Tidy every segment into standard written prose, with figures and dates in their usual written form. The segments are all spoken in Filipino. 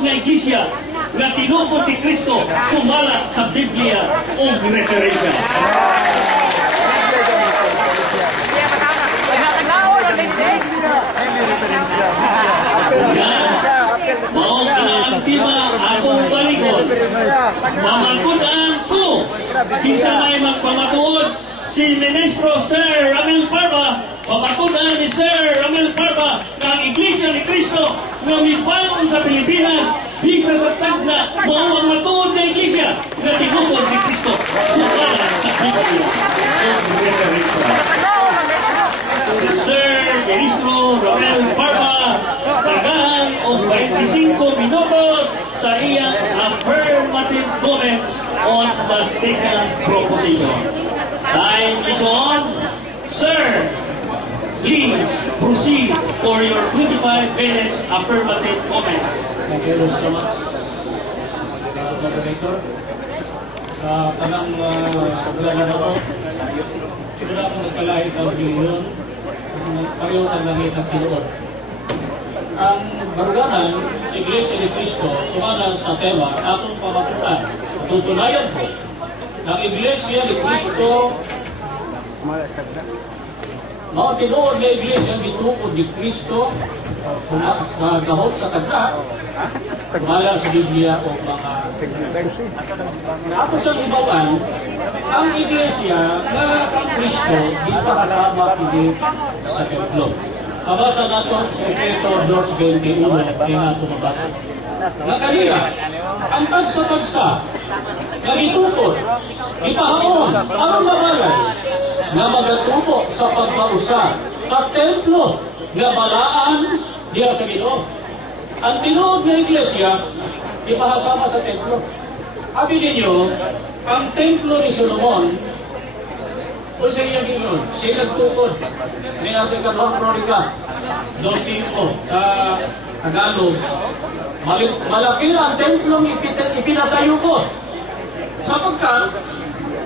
tinuod nga iglesia nga tinuod ni Kristo sumala sa Biblia o referensya. Mao ang tema akong balikon. Mamatudan ko. Kinsa may magpamatuod si Ministro Sir Ramil Parva, pamatudan ni Sir Ramil Parva na ang Iglesia ni Cristo na mibangon sa Pilipinas bisa sa tagna mao ang matuod na Iglesia na tinuod ni Cristo sumala sa Biblia. Si Sir Ministro Ramil Parva tagaan og 25 minutos sa iyang affirmative comments on the second proposition. Time is on. Sir, please proceed for your 25 minutes affirmative comments. Thank you so much, Moderator. Sa tanang saglanan ako, wala akong nagkalahit ang biliyon, pareho ang langit ang tinuod. Ang baruganan, Iglesia ni Cristo, sumala sa tema, atong pamatuan. Tutunayan ko, ang Iglesia ni Cristo, mga tinuod na Iglesia ang gitukod ni Cristo, gahot sa tagna, sumala sa Biblia o mga ako sa ibawan, ang Iglesia na ang Cristo, di pa kasama kini sa templo. Kabasa nato sa Efeso 2:21 kaya nato mabasa. Nakalira, ang tagsa-tagsa na gitukod, ipahaon ang mabalay na magatubo sa pagpausa at templo na balaan diya sa Ginoo. Ang tinuod na Iglesia, ipahasama sa templo. Abi ninyo, ang templo ni Solomon, o sa iyang Ginoo, siya nagtukod. May nasa Ikaduhang Kronika 2:5 sa Tagalog. Malaki na ang templong ipinatayo ko. Sapagkat,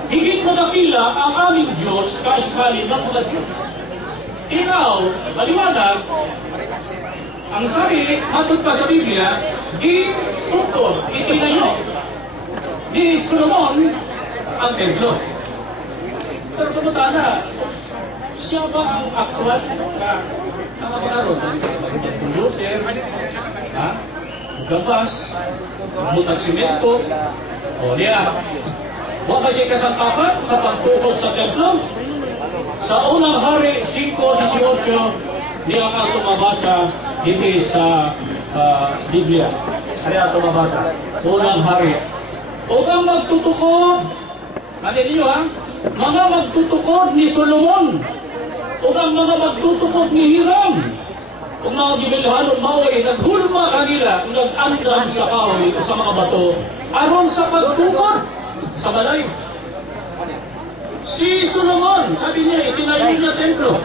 higit na dakila ang aming Diyos kaysa sa halin ng mga Diyos. Ikaw, maliwanag, ang sarili, matod pa sa Biblia, di tukod, itinayo ni Solomon ang templo. Pero sumutana, siya ba ang actual na nakapagaroon? Producer, gabas, butag simento, o niya. Huwag kasi kasangkapan sa pagtukod sa templo. Sa unang hari 5:18, niya ka tumabasa hindi sa Biblia. Kaya tumabasa. Unang hari. Huwag kang magtutukod. Ano ninyo ha? Mga magtutukod ni Solomon. Huwag ang mga magtutukod ni Hiram. Kung mga gibilhanon maway, naghulma kanila, nag-andam sa kahoy o sa mga bato, aron sa pagtukod sa balay. Si Solomon, sabi niya, itinayo niya templo.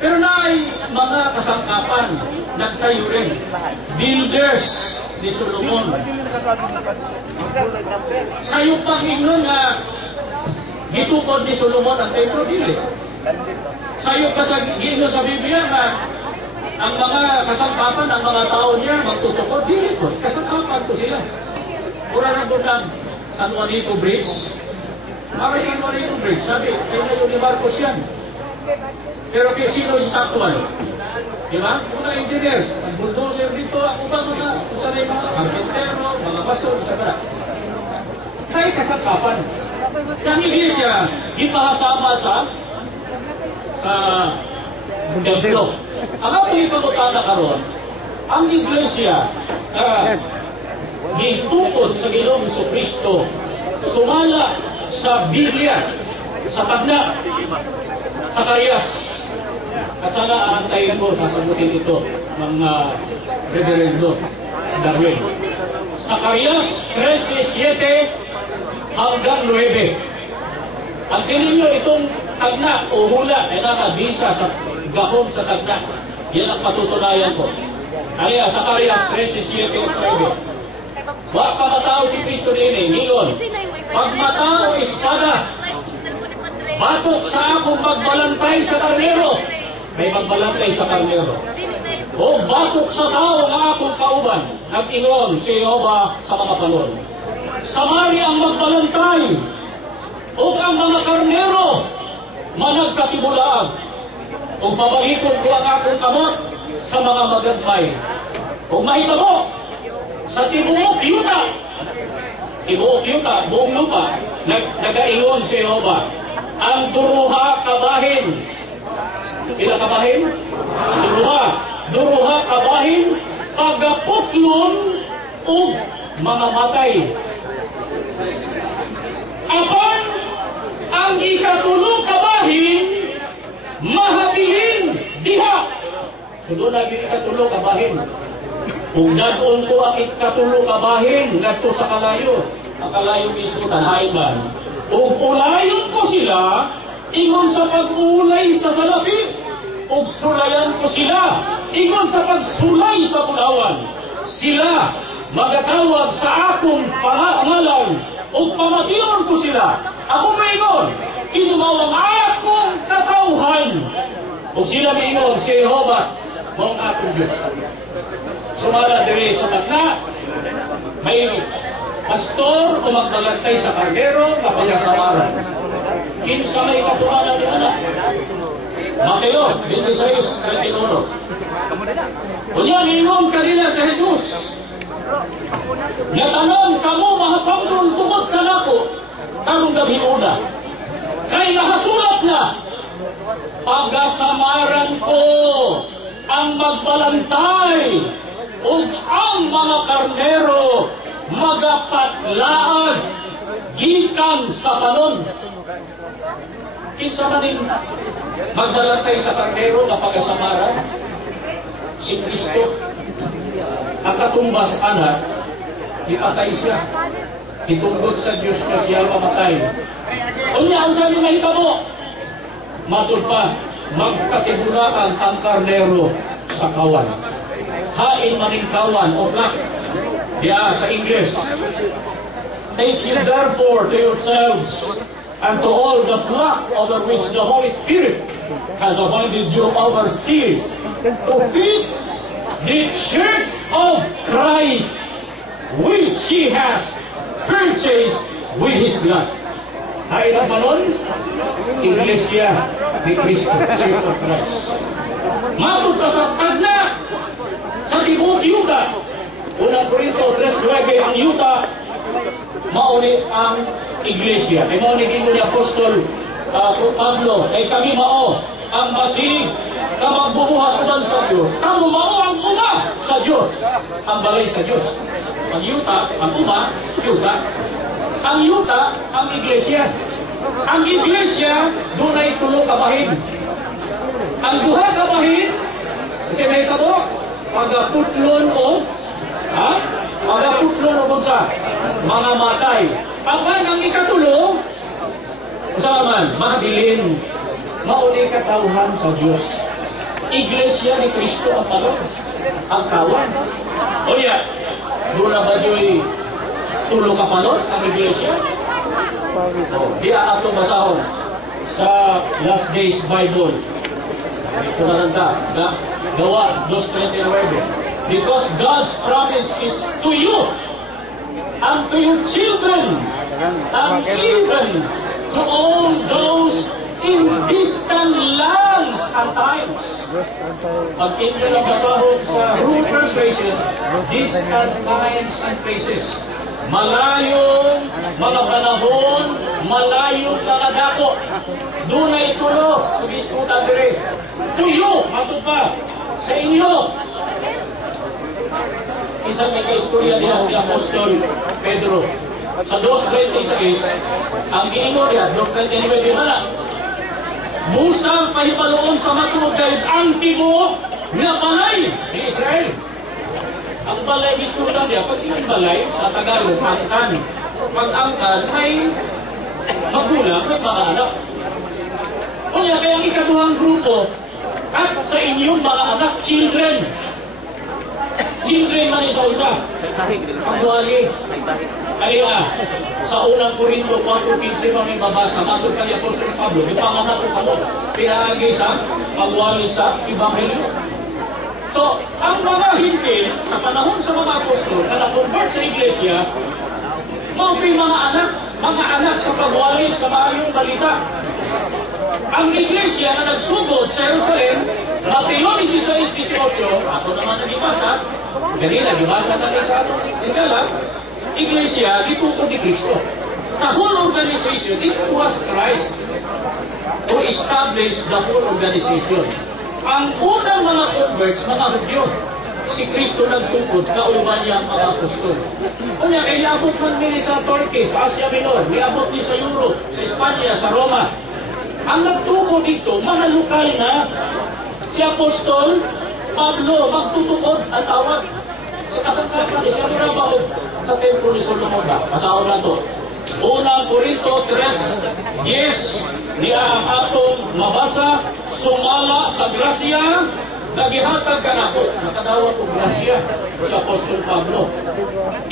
Pero na ay mga kasangkapan, nagtayo rin. Builders ni Solomon. Sa'yo pang ingnon na gitukod ni Solomon ang templo, dili. Sa'yo pa sa ingnon sa Biblia na ang mga kasangkapan, ang mga tao niya magtutukod, dili po. Kasangkapan to sila. Mura na doon lang, San Juanito Bridge. Para San Juanito Bridge, sabi, kayo na yung ni Marcos yan. Pero kay sino yung saktuan? Diba? Mga engineers, ang bulldozer dito, ang ubang mga, kung saan yung mga karpentero, mga pastor, etc. Kaya kasangkapan. Ang Iglesia, ipahasama sa templo. Ang ako ipagutana karon, ang Iglesia gitukod sa Ginoong Jesucristo, sumala sa Biblia, sa tagna, sa Sakarias. At sana aantayin ko, nasagutin ito mga reverendo Darwin. Sakarias 13:7 hanggang 9. Ang sininyo itong tagna o hula ay nakabisa sa gahom sa tagna. Yan ang patutunayan ko. Kaya Sakarias 13:7 at 9. Wa pa matao si Kristo din ngayon. Pag matao espada, batok sa akong magbalantay sa karnero. May magbalantay sa karnero. O batok sa tao nga akong kauban, nag-ingon si Jehovah sa mga panon. Samari ang magbalantay, o ang mga karnero, managkatibulaan, o pabalikon ko ang akong kamot sa mga magagmay. O mahitabo, sa tibuok yuta, buong lupa, nag-ingon si Jehovah, ang duruha kabahin. Ila kabahin? Duruha kabahin, pagaputlon o mga matay. Apan, ang ikatulong kabahin, mahabilin diha. So doon ang ikatulong kabahin. Kung nag-on ko ang ikatulong kabahin, nagto sa kalayo, ang kalayo mismo tanhain man. Kung ulayon ko sila, ingon sa pag-ulay sa salapi, ug sulayan ko sila, ingon sa pagsulay sa bulawan. Sila magatawag sa akong pangalan, ug pamatiyon ko sila. Ako maingon, kinumawang akong katawhan. Ug sila maingon, si Jehovah, mong akong Diyos. Sumala diri sa tagna, may pastor o magbalantay sa karnero, kapagasamaran. Kinsa may katuanan ni anak. Mateo 26:21. Unya ningon kanila sa Jesus, natanon kamo mahapangron tungod kanako karong gabi una. Kay nakasulat na, pagasamaran ko ang magbalantay ug ang mga karnero magapatlaag gikan sa panon. Kinsa man ning magbalantay sa karnero na pagasamaran? Si Kristo. Ang katumbas anak, ipatay siya. Itungkod sa Diyos na siya mamatay. Unya, ang sabi na hitabo, matod pa, magkatigulaan ang karnero sa kawan. Hain maning kawan o flock. Diya sa English. Take you therefore to yourselves and to all the flock over which the Holy Spirit has appointed you overseers to feed the church of Christ, which He has purchased with His blood. Ay na panon, Iglesia ni Cristo, Church of Christ. Matod pa sa tagna, sa tibuok yuta, unang Korinto 3:9, ang yuta, mauni ang Iglesia. Ay mauni din mo ni Apostol Pablo, ay kami mao ang masig na magbubuhat uban sa Diyos. Kamo mao ang uma sa Diyos, ang balay sa Diyos. Ang yuta, ang uma, yuta. Ang yuta, ang Iglesia. Ang Iglesia, doon ay tulong kabahin. Ang duha kabahin, kasi may kabo, pagaputlon o, pagaputlon o sa mga matay. Apan ang ikatulong, sa man, mahabilin, mauni katawhan sa Diyos. Iglesia ni Cristo ang palong, ang kawan. O ya, doon na ba diyo'y tulong kapalon ang Iglesia? Diya ato basahon sa Last Days Bible. Ito na nanda, Gawa 2:29. Because God's promise is to you and to your children and even to all those in distant lands and times. Pag inyo lang basahon sa Rule Translation, distant times and places. Malayong mga panahon, malayong mga dako. Doon na itulo, mag-iskuta dire. Tuyo, matod pa, sa inyo. Isang may kaistorya niya ni Apostol Pedro. Sa 2:26, ang giingon niya, 2:29 na, Musang pahibaloon sa matod kahit ang timo na balay ni Israel. Ang balay gusto na niya, pag yung balay sa Tagalog, angkan. Pag angkan, may magulang, may mga anak. Kaya ang ikatuhang grupo, at sa inyong mga anak, children. Children man isa-isa. Ang wali. Kaya sa unang Korinto 4:15 may babasa, matod kay Apostol Pablo, yung panganak ko kamo, pinahagi sa pagwali sa Ebanghelyo. So, ang mga hintil, sa panahon sa mga apostol, na na-convert sa iglesia, maupay mga anak sa pagwali sa maayong balita. Ang iglesia na nagsugod sa Jerusalem, Mateo 16:18, ako naman nagibasa, ganila, gibasa na ni sa atong tingala, iglesia, gitukod ni Kristo. Sa whole organization, it was Christ who established the whole organization. Ang unang mga converts, mga Hudyo, si Kristo nagtukod, kauban niya ang mga apostol. Kanya, iabot man nila sa Turkey, sa Asia Minor, iabot niya sa Europe, sa Espanya, sa Roma. Ang nagtukod dito, mga lokal na, si Apostol Pablo, magtutukod at awat. Sa kasangkapan, siya murabaw sa templo ni Solomon. Pasahon na ito. Unang Korinto 3:10, niya ang atong mabasa, sumala sa grasya, nagihatag ka na ko, nakadawat o grasya sa Apostol Pablo.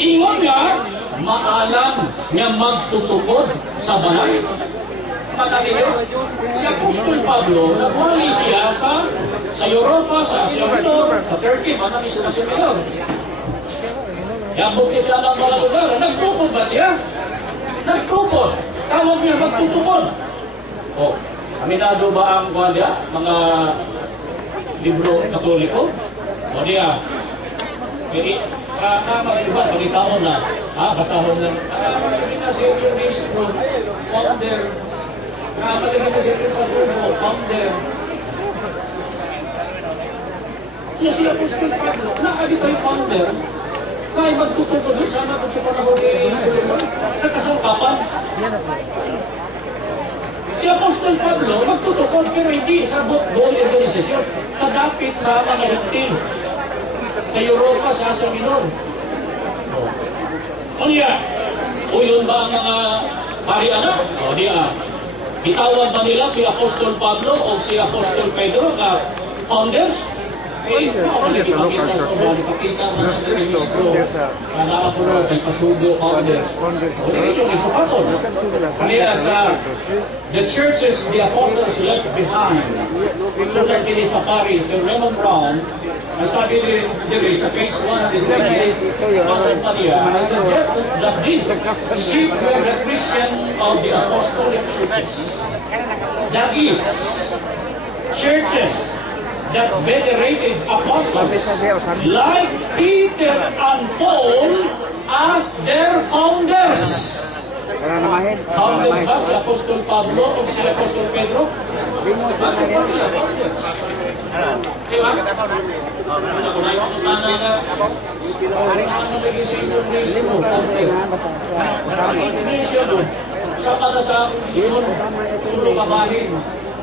Ingon nga, maalam niya magtutukod sa balay. Mataliyo, si Apostol Pablo, nagwali siya sa Europa, sa Asia Minor, sa Turkey, matami sa Asia Minor. Yabot niya siya ng mga lugar. Nagtukod ba siya? Nagtukod. Tawag niya magtutukod. O, aminado ba ang mga libro katoliko? O niya, tama iba, pagitaon na, basahon na, malagin na siya yung ministro, founder, malagin na siya yung pasubo, founder. Kaya siya Apostol Pablo, nakagito yung founder, kaya magtutukod doon sana kung sa panahon ni Solomon, nagkasangkapan. Si Apostol Pablo, magtutukod, pero hindi sa buong organisasyon, sa dapit sa mga hintil, sa Europa, sa Asia Minor. O niya, o yun ba ang mga pari-anak? O niya, itawag ba nila si Apostol Pablo o si Apostol Pedro na founders? Eh, nakakita ng ministro na nakapuro kay Pasugo founders. O ito, isukaton. Kanila sa the churches the apostles left behind. Sulat din sa Paris, si Raymond Brown, ang sabi din sa page 128, Father Padilla, I suggest that this sheep were the Christian of the apostolic churches. That is, churches that venerated apostles like Peter and Paul as their founders. Founders ba si Apostol Pablo o si Apostol Pedro? Diba?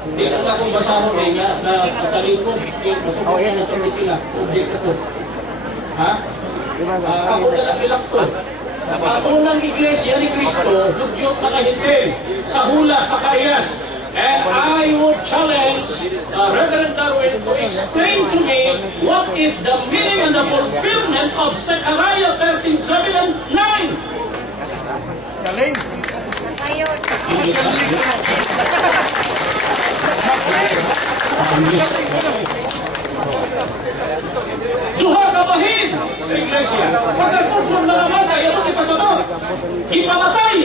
Hindi lang akong basahon eh na katalikod. Masukunan na sila. Subject ito. Ha? Ako na lang ilakto. Ang unang iglesia ni Kristo, dugyot mga hintil, sa hula, sa kayas. And I would challenge Reverend Darwin to explain to me what is the meaning and the fulfillment of Zechariah 13:7 and 9. Galing! Duha ka bahin sa iglesia. Pagkakupon mga matay, ito ipasagot. Ipamatay.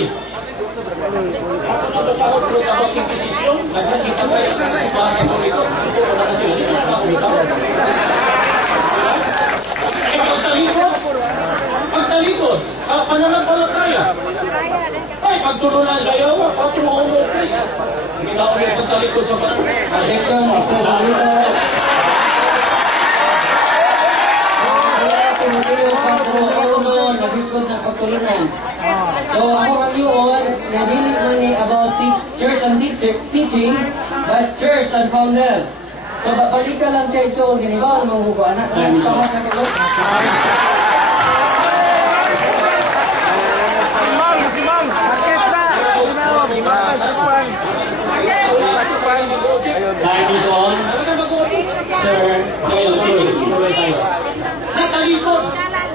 Ako na ba sa hotro ka bang inquisisyon? Nagkakita ba yung sipahan ko ito? Siguro na kasi, hindi na ako isang. Pagtalikod, sa pananampalataya. Ay, pagturunan sa iyo, patruhon mo, Chris. Hindi na ulit pagtalikod sa pananampalataya. Objection, Mr. Bonito. Timoteo 4:1, nag-isgot ng pagtulunan. So, ako ang yun, nabili mo ni about church and teachings, but church and founder. So, balik ka lang siya iso, ginibaw, mahugo, anak. Sama sa kagot. Simang! Sakit na! Time is on. Sir, Natalikod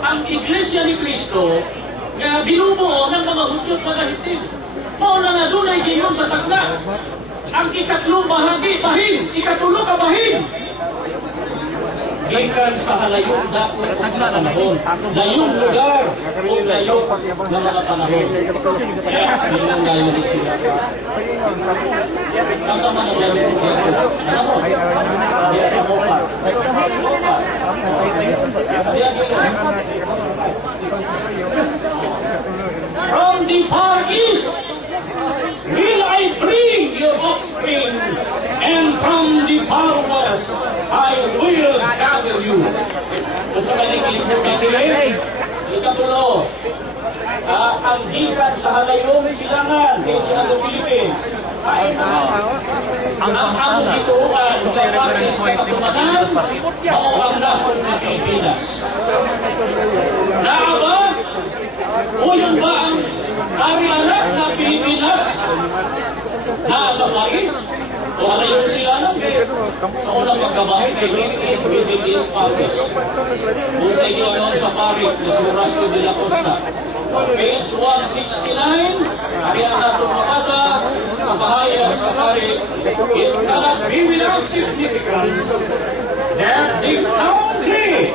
ang iglesia ni Kristo na binubuo ng mga Hudyo at mga Hintil. Mao na nga dunay giyon sa tagna. Ang ikatlong bahagi, bahin. Ikatulo ka bahin. gikan sa halayong dako o mga panahon. Layong lugar o layong na mga panahon. Kaya bilang layo ni sila. Nasa man ang layong lugar? Ano mo? Diyan sa Mopa. From the far east will I bring your offspring, and from the far west I will gather you. Sa English mo natin, ikatulo, ang gikan sa halayong silangan, kaysa ng Philippines, ay ang gituruan sa patis na katumanan o ang nasong ng Pilipinas. Naaba, o yung ba ang ari-anak na Pilipinas nasa Paris? O halayong silangan, sa unang pagkabahay kay Middle East Paris. Kung sa inyo noon sa Paris, na si Horacio de la Costa. Page 169, hariyan natin makasa sa bahaya sa Paris. It cannot be without significance that the country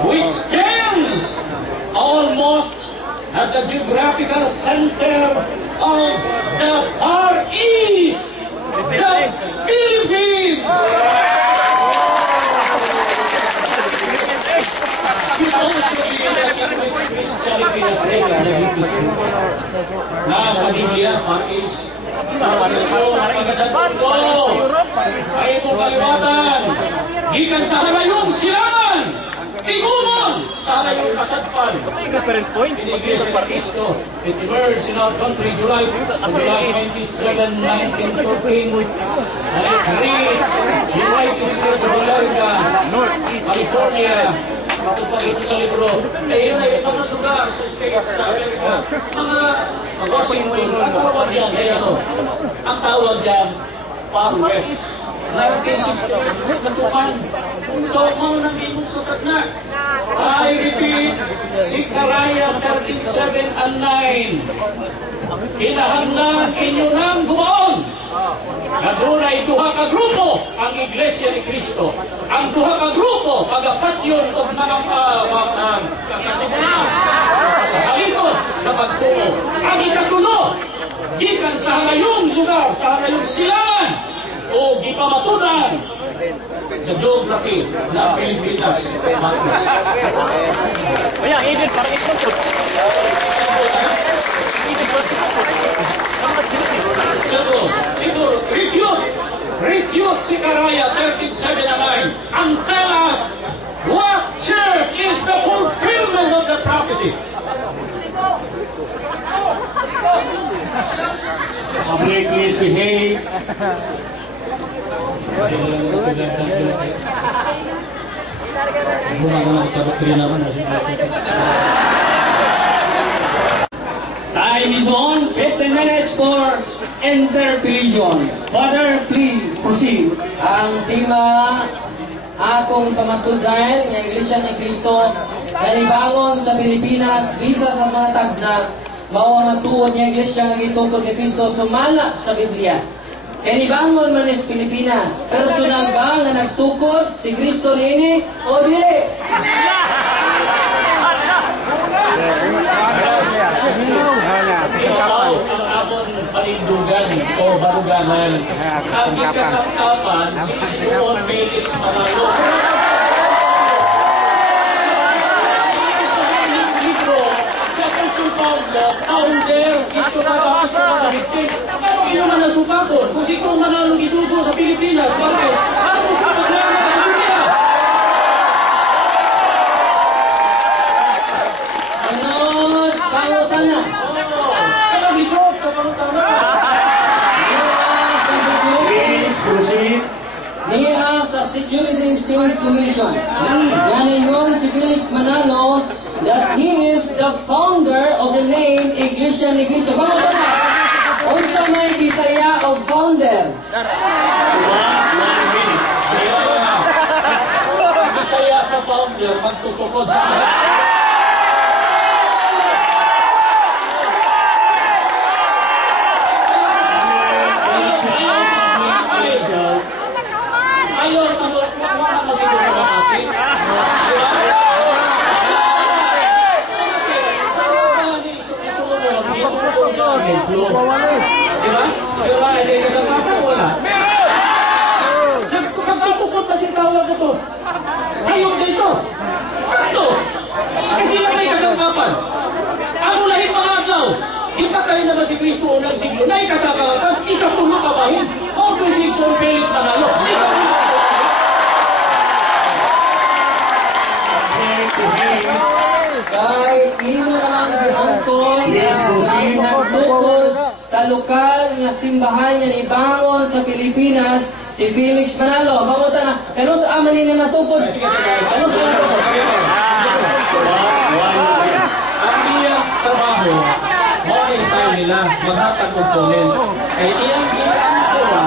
which stands almost at the geographical center of the Far East, the Philippines. Should also be elected with Christianity as nasa Biblia, Far East. Ay po kaliwatan, gikan sa halayong silangan, tigumon sa halayong kasadpan. In Iglesia ni Cristo, it emerged in our country July 27, 1914. And it reached the United States of America, California. Pagpagito sa libro, yun ay mga lugar sa States sa Amerika. Mga Washington, ang tawag yan, ang tawag yan, Far West. 1960, natukan. So, mga nangimong sukat na. I repeat, Zechariah 13:7 and 9. Kinahanglan inyo ng gumaon. Na doon ay duha ka grupo ang Iglesia ni Cristo. Ang duha ka grupo, pagapatyon o mga kalikot na pagtuo. Ang ikatulo, gikan sa halayong lugar, sa halayong silangan, o gipamatunan sa geography ng Pilipinas. Kaya, Eden, parang isang po. Refute Zechariah 13:7-9 and tell us what church is the fulfillment of the prophecy. Public, please behave. Time is on. 15 minutes for interpellation. Father, please proceed. Ang tema akong pamatudan ng Iglesia ni Cristo kanibangon sa Pilipinas bisa sa mga tagna mao ang matuod ng Iglesia nga gitungkol kay Cristo sumala sa Biblia. Kanibangon man is Pilipinas, personal ba nga nagtukod si Cristo niini o dili? Ang amon panindugan o baruganan. Ang ikasangkapan, si Isuon Felix Manalo. Siya ang founder, ito na dapat sa mga higpit. Pero yun na nasupakon. Kung si Isuon Manalo isugo sa Pilipinas, bakit? Ano sa paglaman sa Biblia? Sunod, pangutana. Niya sa Security Exchange Commission. Nanayon si Felix Manalo that he is the founder of the name Iglesia ni Cristo. Pangutana, unsa may Bisaya of founder? Bisaya sa founder, magtutukod sa ayaw sa mga masiguro natin. Pablo. Diba? Diba? Sa ikasangkapan, wala. Nagtutukot na si tawag na to. Sayok dito. Sakto. Kasi lang may kasangkapan. Ano lahi mga adlaw? Di pa kayo naman si Kristo unang siglo na ikasangkapan, ikatulog ka bahin. How to see Son Felix Manalo? Kay imo naman giangkon na nagtukod sa lokal nga simbahan nga nibangon sa Pilipinas si Felix Manalo. Pangutan na, kano sa aman nila natukod? Kano sa natukod? Ang iyang trabaho, mga style nila, maghatag og tulen. Kay iyang ginagawa.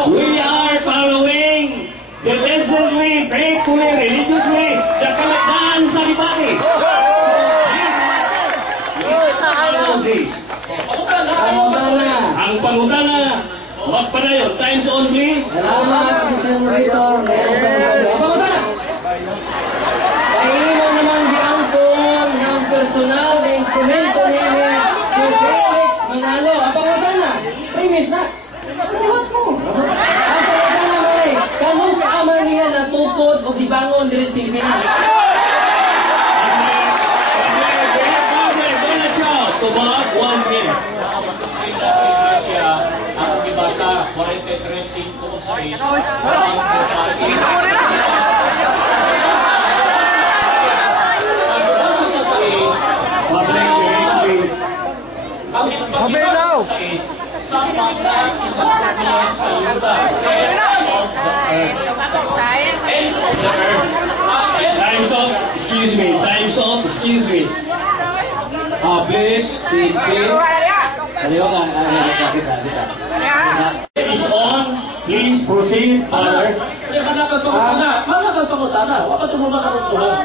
We are following the legendary, faithfully, religiously, the kalatdaan sa Dipati. Follow this. Ang pangutana, magpanayon. Times on, please. Salamat, Mr. Moderator. Pangutan na! Kay imo naman giangkon ng personal na instrumento nila si Felix Manalo. Pangutan na! Premise na! Salamat mo! Ang pangutan na mo eh, kano sa aman niya natukod o dibangon diri sa Pilipinas? Tubag, 1 minute. Sa iglesia, ang ibasa, 43:5-6. Sabi daw! Sa mga inakamiyan sa yuta, ends of the earth. Time's up. Excuse me. Please, is on. Please proceed, Father. Malakal pangutana. Wala tumulong ang tulong.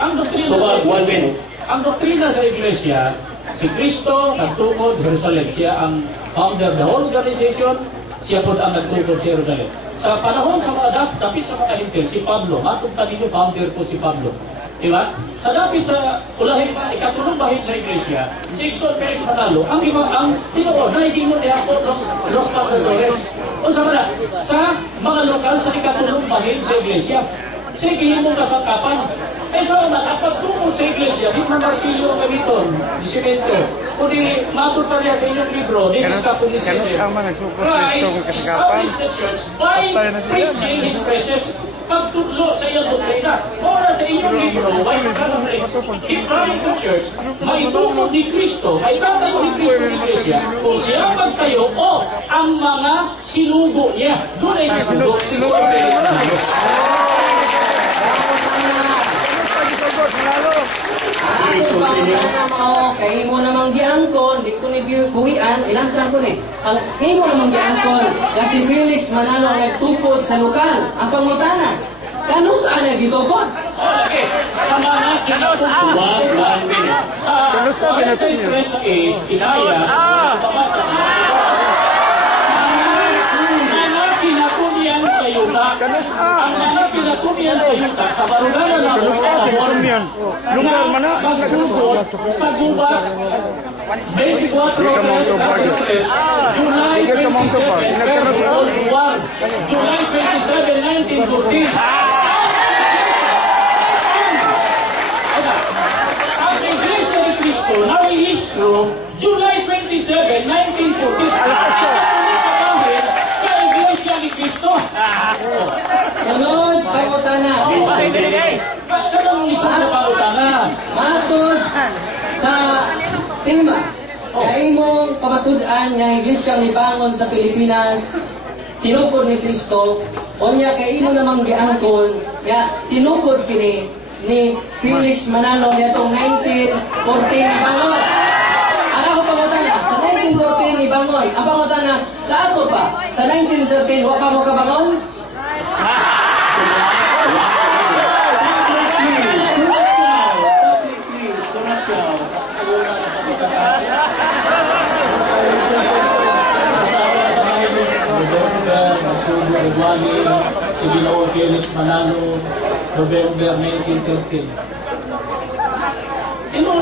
Ang doktrina Tubag, 1 minute. Ang doktrina sa iglesia, si Kristo nagtukod Jerusalem. Siya ang founder of the whole organization. Siya po ang nagtukod sa Jerusalem. Sa panahon sa mga dapit sa mga hintil, si Pablo, matugtan ninyo, founder po si Pablo. Diba? Sa dapit sa ulahin, ikatulong bahin sa iglesia, si Son Felix Manalo, ang tinuod na hindi mo niya po Los Pabladores. O sa mga lokal sa ikatulong bahin sa iglesia, sige mo kasangkapan. So, nakapagtungkol sa iglesia, di man martilyo ang gamiton, di simento. Kundi matod pa rin sa inyong libro, this is Catholicism. Christ established the church by preaching His precepts. Pagtudlo sa iyong doktrina. Mula sa inyong libro, by Catholics, i-prime the church, may tukod ni Kristo, may tatayo ni Kristo ng iglesia, kung siya magtayo o ang mga sinugo niya. Doon ay sinugo. Kay mo namang giangkon, di ko ni buwian, ilang ko ni. Ang imo namang giangkon, na si Felix Manalo nagtukod sa lokal. Ang pangutana, kano saan na gitukod? Okay, sa mga kinasukod. 1 minute. Sa 43 is Isaiah, babasa pinakumian sa yuta. Ang mga pinakumian sa yuta, sa baruganan na magsugod sa gubat 24 July 27, First World War, July 27, 1914. Ang Iglesia ni Cristo narehistro July 27, 1914. Ni Cristo. Sunod, pangutana. Anong isang na pangutana? Matod sa tema. Kaya imong pamatudan nga iglesia nibangon sa Pilipinas, tinukod ni Cristo, o niya kay imo namang giangkon, nga tinukod kini ni Felix Manalo nitong 1914 nibangon. Ako pangutana, sa 1914 nibangon. Ang pangutana, sa ato pa, sa 1913, wa pa mo kabangon? Si Ginoong Felix Manalo, November 1913.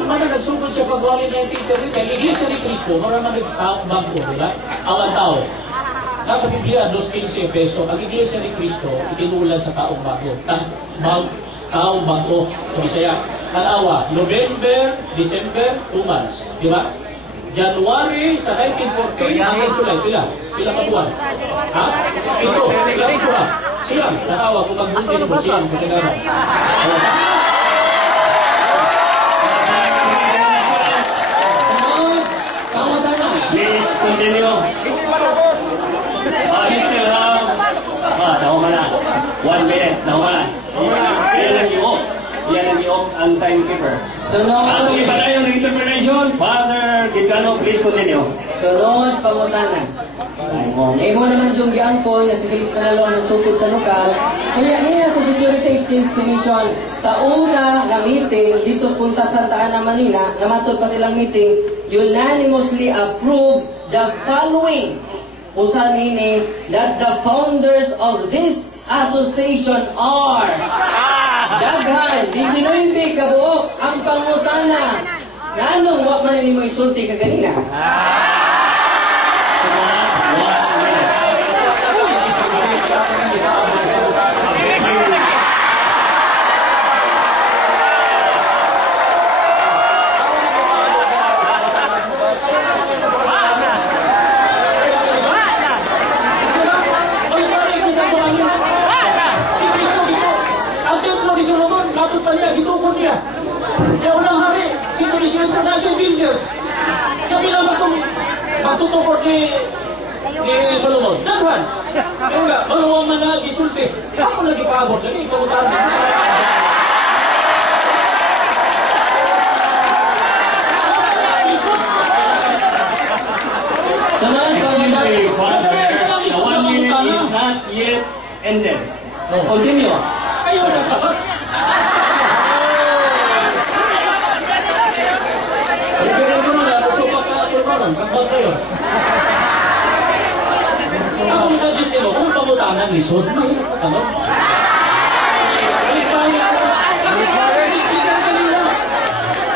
Mana nagsugod siya pagwali 1913 kay Iglesia ni Cristo, maraming nagtaong di ba? Awan tao. Nasa Biblia, 2:15 peso, ang Iglesia ni Cristo, itinulad sa taong bago. Taong bago, sa Bisaya. Kalawa, November, December, 2 months. Di ba? January sa 1914, hanggang July, pila ka buwan? Ha? Ito, plus 2. Siyam, sa tawa, kung mag-buntis mo siyam, katinara. Please continue. You still have... naho ka na. 1 minute, naho ka na. Yan ang iok ang timekeeper. Ang iba na yung interpretation, Father Gitano, please continue. Sunod, pangutanan. Eh mo naman yung giangkon na si Felix Manalo ang nagtukod sa lokal. Kaya nila sa Security Exchange Commission sa una na meeting dito sa Punta Santa Ana, Manila, namatod pa silang meeting, unanimously approved the following. Usa nini that the founders of this association are daghan, 19 kabuok ang pangutana. Nanong wak man ni mo isulti ka ganina? Magtutuport ni Solomon. Daghan. Yung nga, maluwang man na gisulti. Ako lagi paabot lagi. Pagutaran. Excuse me, Father. The 1 minute is not yet ended. Continue. Ayaw na sabat. Ako sa Disney mo, kung pamutangan, lisod mo yun. Ano?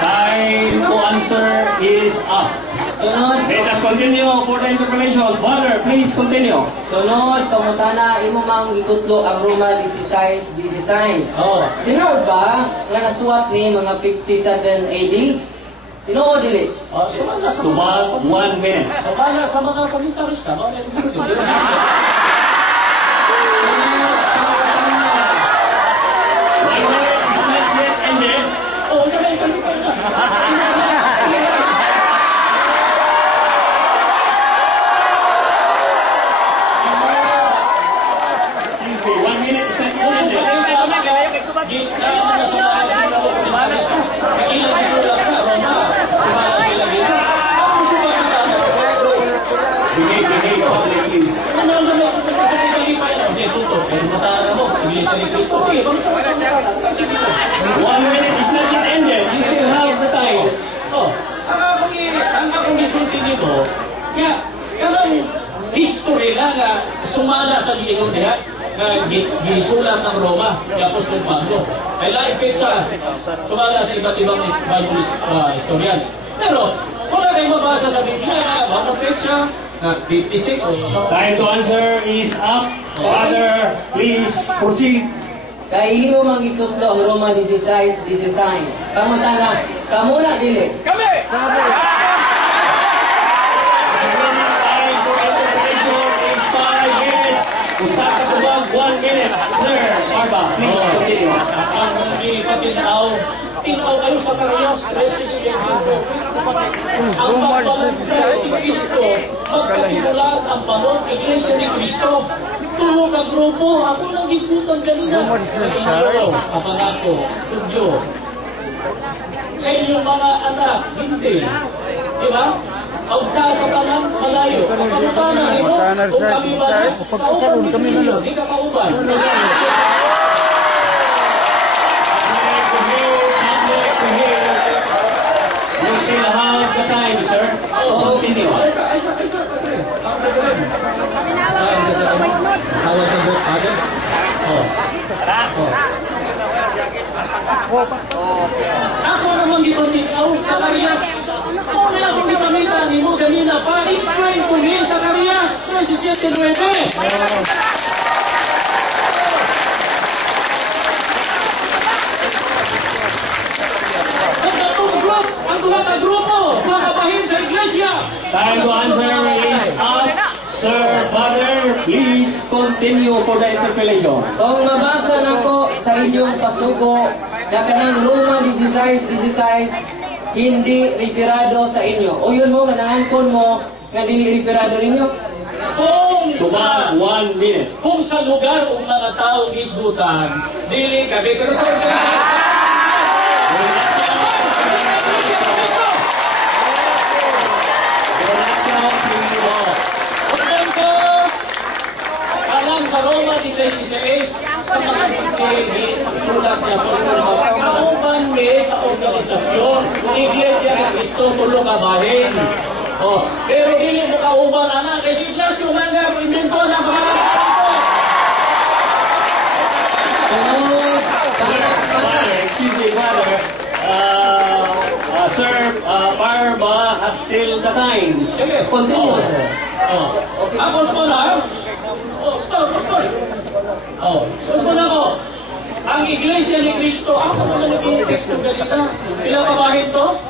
Time to answer is up. Sunod, Let us continue for the interpretation. Father, please continue. sunod, pangutana, imo mang itutlo ang Roma 16:16. Oo. Tinood ba nga nasuwat ni mga 57 AD? Tinood dili. Sumala sa To about 1 minute. Sumala sa mga komentarista. Mga nag-isip. Sunod, pangutana. 1 minute is not yet ended. Oo, sa may kalipan na. Excuse me, 1 minute is not yet ended. Behave, public, please. 1 minute is not yet ended. You still have the time. Ang akong gisulti nito, karang history nga sumala sa Ginoo diha nga gisulat ng Roma, ni Apostol Pablo. Ay laipit sa sumala sa iba't ibang Bible historians. Pero wala kayong mabasa sa Biblia na mga petsa na 56 o Time to answer is up. Father, please proceed. Kay imo mang itutlo ang Roma 16:16. Pangutana, kamo na dili. Time for interpretation is 5 minutes. Usaka tubag 1 minute. Sir, Barba, please continue. ang ipatinaw, tinaw kayo sa Karayos, 13:7. Ang pagpapalagay si Kristo, magkatimulan ang banong Iglesia ni Kristo. Tulog ang grupo, ako nang gismutan kanina. Sa inyo, kapag ako, tudyo. Sa inyong mga anak, hindi. Diba? Augta sa tanang malayo. Pagpaputana, ito, kung kami ba, kauban ninyo, di ka kauban. You still have the time, sir. Continue. Tawag ng vote agad? Ako naman gipamitaw sa Karias. Ako na akong gipamita ni mo ganina pa. Israel Pumil sa Karias. 17-9. Ang tuwa ka grupo, mga kabahin sa iglesia. Time to answer is up. Sir, Father, please continue for the interpellation. Kung mabasa na ko sa inyong pasuko na kanang Roma 16:16 hindi referado sa inyo. O yun mo, manahangkon mo nga dili referado ninyo. Tuman, 1 minute. Kung sa lugar o mga taong isgutan, dili kami pero sa alam sa Roma 16:16 sa mga pagkaigit, sulat niya po sa kauban may sa organisasyon, Iglesia ni Cristo, tulong kabahin. Pero hindi mo kauban, anak, kasi Iglesia mga implemento na mga Excuse me, Father. Sir, Barba has still the time. Continue, sir. Tapos mo na, stop. Tapos mo na ko. Ang Iglesia ni Cristo, ako sa nag-i-text ng gasita, ilang kabahin to?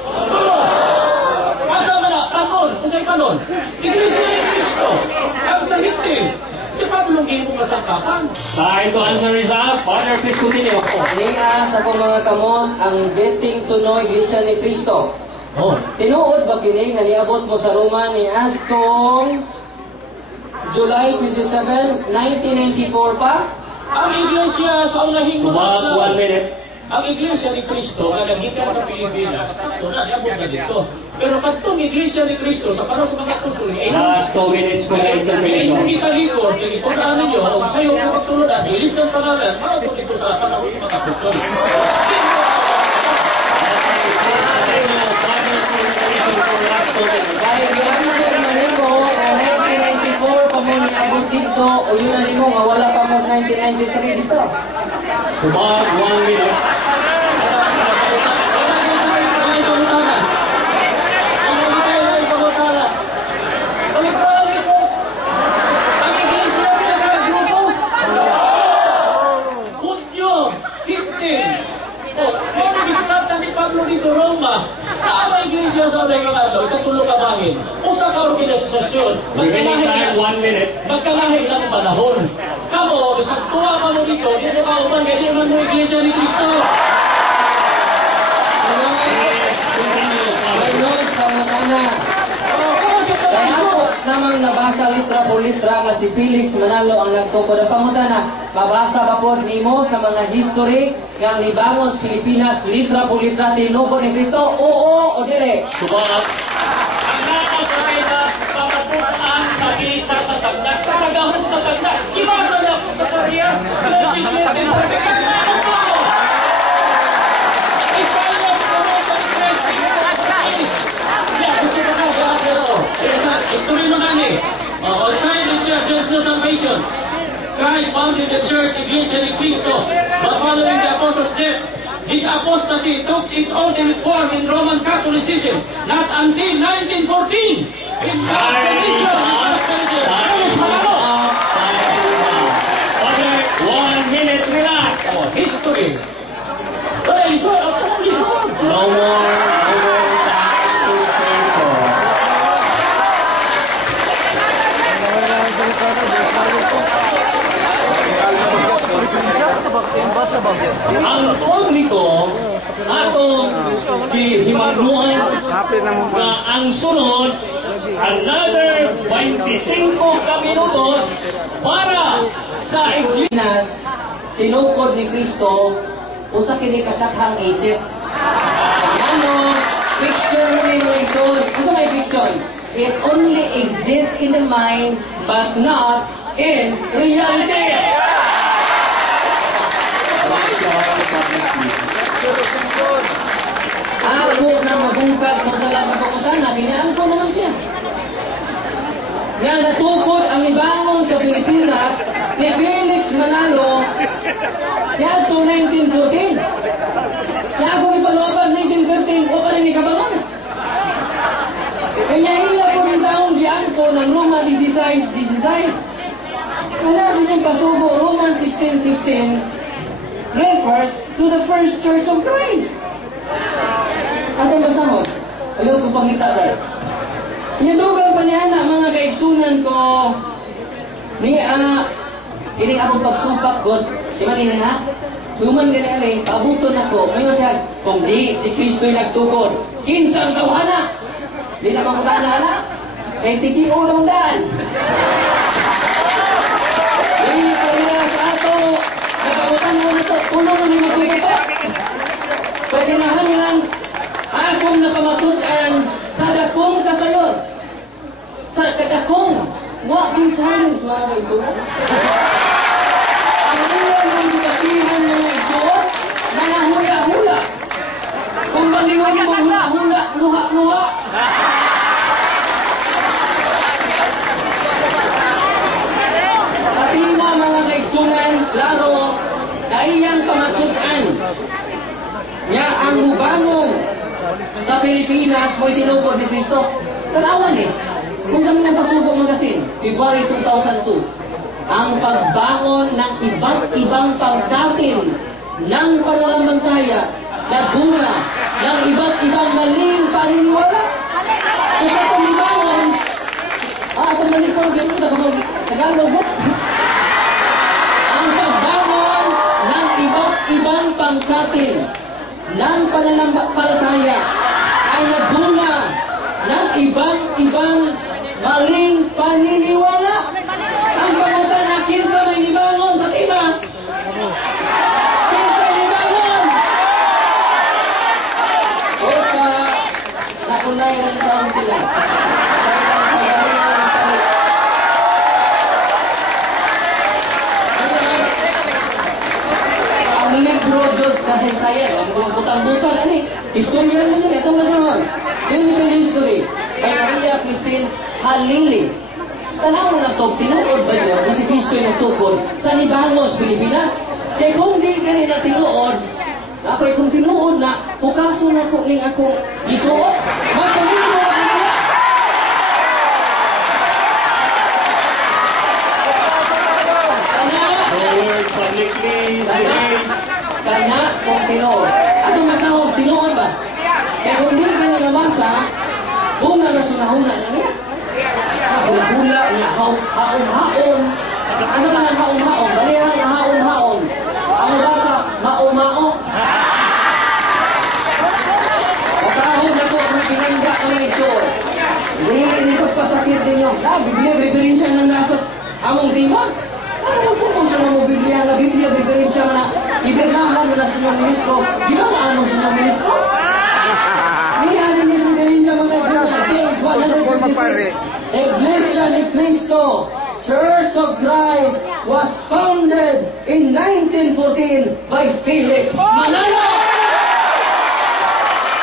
Asa mo na, panon, kung sa'y panon. Iglesia ni Cristo, ang sa hitin. Si Pablo mo masangkapan. Time to answer is up. Father, please continue. Niya sa kong mga kamot ang betting tuno Iglesia ni Cristo. Tinuod ba kini nga niabot mo sa Roma ni atong July 27, 1994 pa? Ang Iglesia sa unahing Tumak, 1 minute. ang Iglesia ni Cristo nga nagikan sa Pilipinas, sakto na, niabot na dito. Pero katong Iglesia ni Cristo sa panahon sa mga apostol, Last 2 minutes for the interpellation. kung kita likod, dito na ninyo, kung sa'yo kung katulad na, dilis ng pangalan, maupot ito sa panahon sa mga apostol. Dahil giamon na nimo o 1994 pa mo niabot dito o yun na nimo nga wala pa mo sa 1993 dito. Tumak, 1 minute. Ang Iglesia pinagkagrupo. Budyo, 15. Kung gisulatan ni Pablo dito Roma, tama Iglesia sa mga ano, ikatulong kabahin. Usa ka organisasyon, Remaining time, 1 minute. magkalahin ng panahon. Kamo, bisag tuwa ka mo dito, dito ka upan, kaya di man mo Iglesia ni Cristo. Lord, pangutana. Kaya ako namang nabasa litra po litra nga si Felix Manalo ang nagtukod ang pangutana. Mabasa ba po nimo sa mga history nga nibangos Pilipinas litra po litra tinukod ni Cristo? Oo o dire? Tumak. Ang nakasakay na pamatutaan sa isa sa tagnak, kasagahon sa tagnak, ibasa na po sa Karias, nasiswerte po, kaya ako po! Espanya po po sa interesting yeah, gusto ko na, pero, history naman eh. Outside the church, there's no salvation. Christ founded the church, Iglesia ni Cristo, but following the apostles' death, this apostasy took its ultimate form in Roman Catholicism, not until 1914. It's Father, 1 minute, relax. history. But it's not a full history. No more time to say so. Ang tuon nito, atong gihimangluan na ang sunod, another 25 ka minutos para sa iglesia. Pilipinas, tinukod ni Cristo, usa kini katathang isip. Ano, fiction rin mo igsoon. Usa may fiction? It only exists in the mind, but not in reality. ako na mabungkag sa salang kapakutana, kinaangko naman siya. Nga natukod ang ibangon sa Pilipinas ni Felix Manalo kaya ito 1914. Sa akong ipaluapan 1913, o pa rin ikabangon. Kaya ila po rin taong giangko ng Roma 16:16. Kaya sa inyong pasubo, Romans 16:16 refers to the first church of Christ. Ano masahod? Ayaw ko pangita tayo. Yadugan pa niya na mga kaigsunan ko ni ini akong pagsupak ko. Di ba nila ha? Human ganyan eh, paabuton ako. Ngayon siya, kung di, si Kristo'y nagtukod. Kinsang kawana! Di naman ko na kay tiki ulang daan. Hindi ka nila sa ato. Nakabutan mo na to. Tulong mo nila ko. Pagkinahangan, akong napamatunan sa dakong kasayon. Sa kadakong, what yung challenge mga kaisuot? Ang ulan ng bigasihan ng kaisuot, nanahula-hula. Kung baliwan mo hula-hula, luha-luha. Sa tima mga kaisunan, klaro, sa iyang pamatunan, niya ang hubangong sa Pilipinas mo'y tinukod ni Kristo. Tanawan eh. Kung sa mga pasugo magasin, February 2002, ang pagbangon ng iba't ibang pangkatin ng pananampalataya na bunga ng iba't ibang maling paniniwala. So sa pagbangon, itong malikon, Tagalog mo. Ang pagbangon ng iba't ibang pangkatin ng pananampalataya ay nagbunga ng ibang maling paniniwala. Ang pangutan na kinsa may libangon sa tima. Kinsa libangon. O sa nakunay ng taon sila. Ang libro Diyos kasaysayan. Ang mga butang-butang ano eh. Historian mo nila. Itong nasama. Philippine history. Kay Maria Christine Halili. Tanaw na ito, tinuod ba nyo na si Kristo ay nagtukod sa Libangos, Pilipinas? Kaya kung di ka rin na tinuod, ako'y kung tinuod na, pukaso na ko ng akong isuot, magpamilyo ako nila. Kanya kung tinuod. Ato masawag, tinuod ba? Kaya kung di ka na namasa, bunga na sunahuna na niya. Hula-hula niya, haon-haon. Ano ba ang haon-haon? Balihang haon-haon. Ang basa, mao-mao. Masahod na po kung pinangga ang isood. Hindi ko pasakit ninyo. Biblia, referensya ng nasot. Among tima. Ano po kung sa mga Biblia, na Biblia, referensya na ibinahan mo na sa inyong ministro. Ginawaan mo sa inyong ministro? Niyanin niya sa referensya mga nagsunan. Page 156. Iglesia ni Cristo, Church of Christ, was founded in 1914 by Felix Manalo.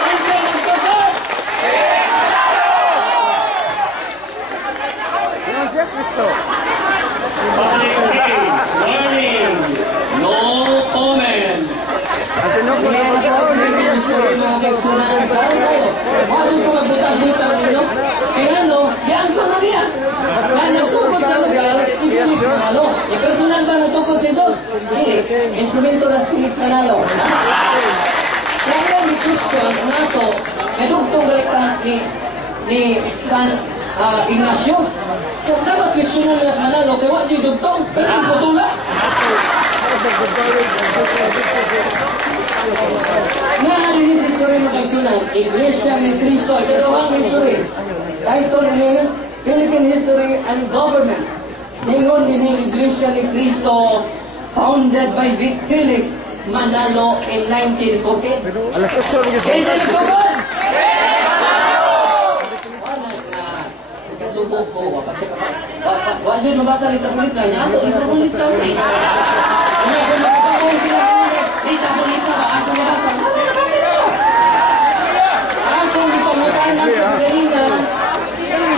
Presence of God. Iglesia Cristo. Public case, warning, no comments. Kasi no, kung Kaya na po, history mga kaigsunan. Karoon tayo. Masus ko magbutang-butang ninyo. Kaya ano, yan ko na niya. Na nagtukod sa lugar, si Felix Manalo. E personal ba nagtukod si Jesus? Hindi. Instrumento na si Felix Manalo. Kaya ni Cristo, ang ato, medugtong balikan ni San Ignacio. Kung dapat Cristo nung Las Manalo, kaya wak siya dugtong. Pero ang putula. Naarin sa history mo kaigsunan, Iglesia ni Cristo, ito ang history. Title ni Philippine History and Government. Ningon din ni Iglesia ni Cristo, founded by Felix Manalo in 1914. alas 8 rin Kaya sa nagkabon? Kasubok ko, wala dyan mabasa ni Tapolita. Yan ito, ni Tapolita. Kaya kung magkakabon sila, ni Tapolita, asa mabasa. anak sa Galina,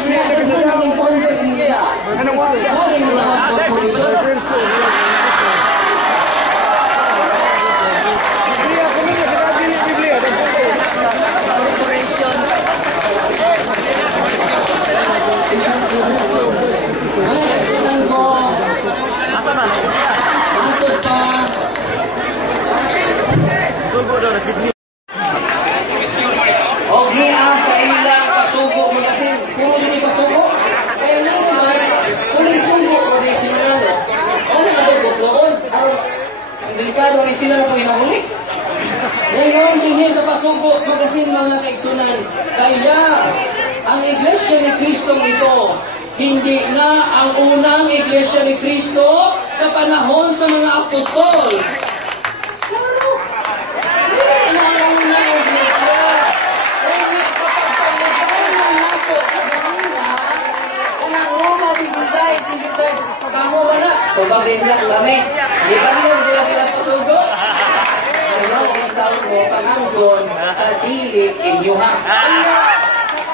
nagdaghan ng pondo nila. Ano mo? Mao rin ang mga corporation. Biblia, kung hindi sinabi yung Biblia, Mga kaisunan ko, matod pa, og niya sa ilang pasugo kasi puro din pasugo kaya lang naman kung sugo o di sila o nakadugot doon aron ang delikado rin sila na pinahuli ngayon din sa pasugo magasin mga kaigsunan kaya ang Iglesia ni Cristo ito hindi na ang unang Iglesia ni Cristo sa panahon sa mga apostol. Claro! Hindi na ang unang Iglesia. Kaya kapag pagmagalan nato sa Galina, kanang Roma 16, kamo ba na? Tubag din sila kami. Di ba mo sila pasugo? Ano ang tawag mo, pangangkon sa dili inyuha.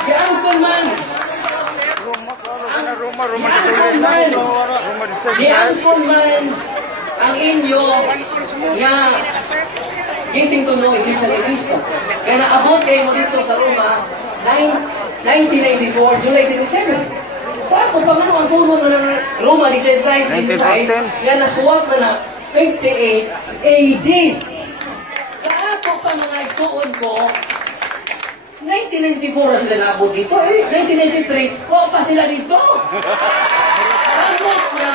Giangkon man. Giangkon man ang inyo nga giting tulo Iglesia ni Cristo. Kaya naabot kayo mo dito sa Roma 1994, July 27. Sa ako pa man ang puno na ng Roma 16, kaya nasuwag na na 58 AD. Sa ako pa mga igsuon ko, 1994 na sila naabot dito. 1993, wala pa sila dito. Abot na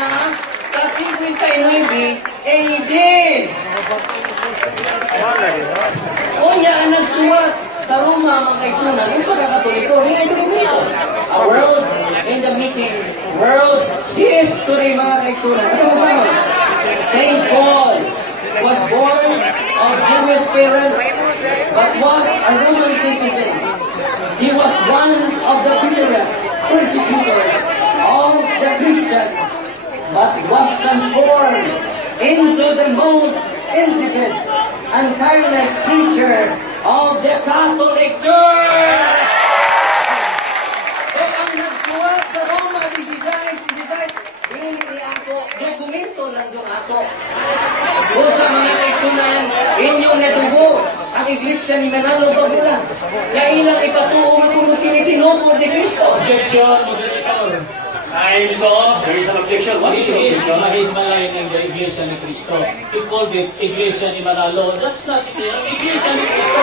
sa 59 AD. Unya ang nagsuwat sa Roma mga kaigsunan, yung sa Katoliko, ni Edwin A World in the Making. World History mga kaigsunan. Ano masama? St. Paul was born of Jewish parents but was a Roman citizen. He was one of the bitterest persecutors of the Christians, but was transformed into the most intrepid and tireless preacher of the Catholic Church. So ang nagsuwat sa Roma 16, dili ni ako, dokumento lang yung ako. O sa mga kaigsunan, inyong nadugo ang Iglesia ni Manalo Babula na ilang ipatuong kung tinitinukod ni Cristo. Objection, moderator. Time's up. There is an objection. What is your objection? Mahismalayan ng Iglesia ni Cristo. He called it Iglesia ni Manalo. That's not it. Ang Iglesia ni Cristo.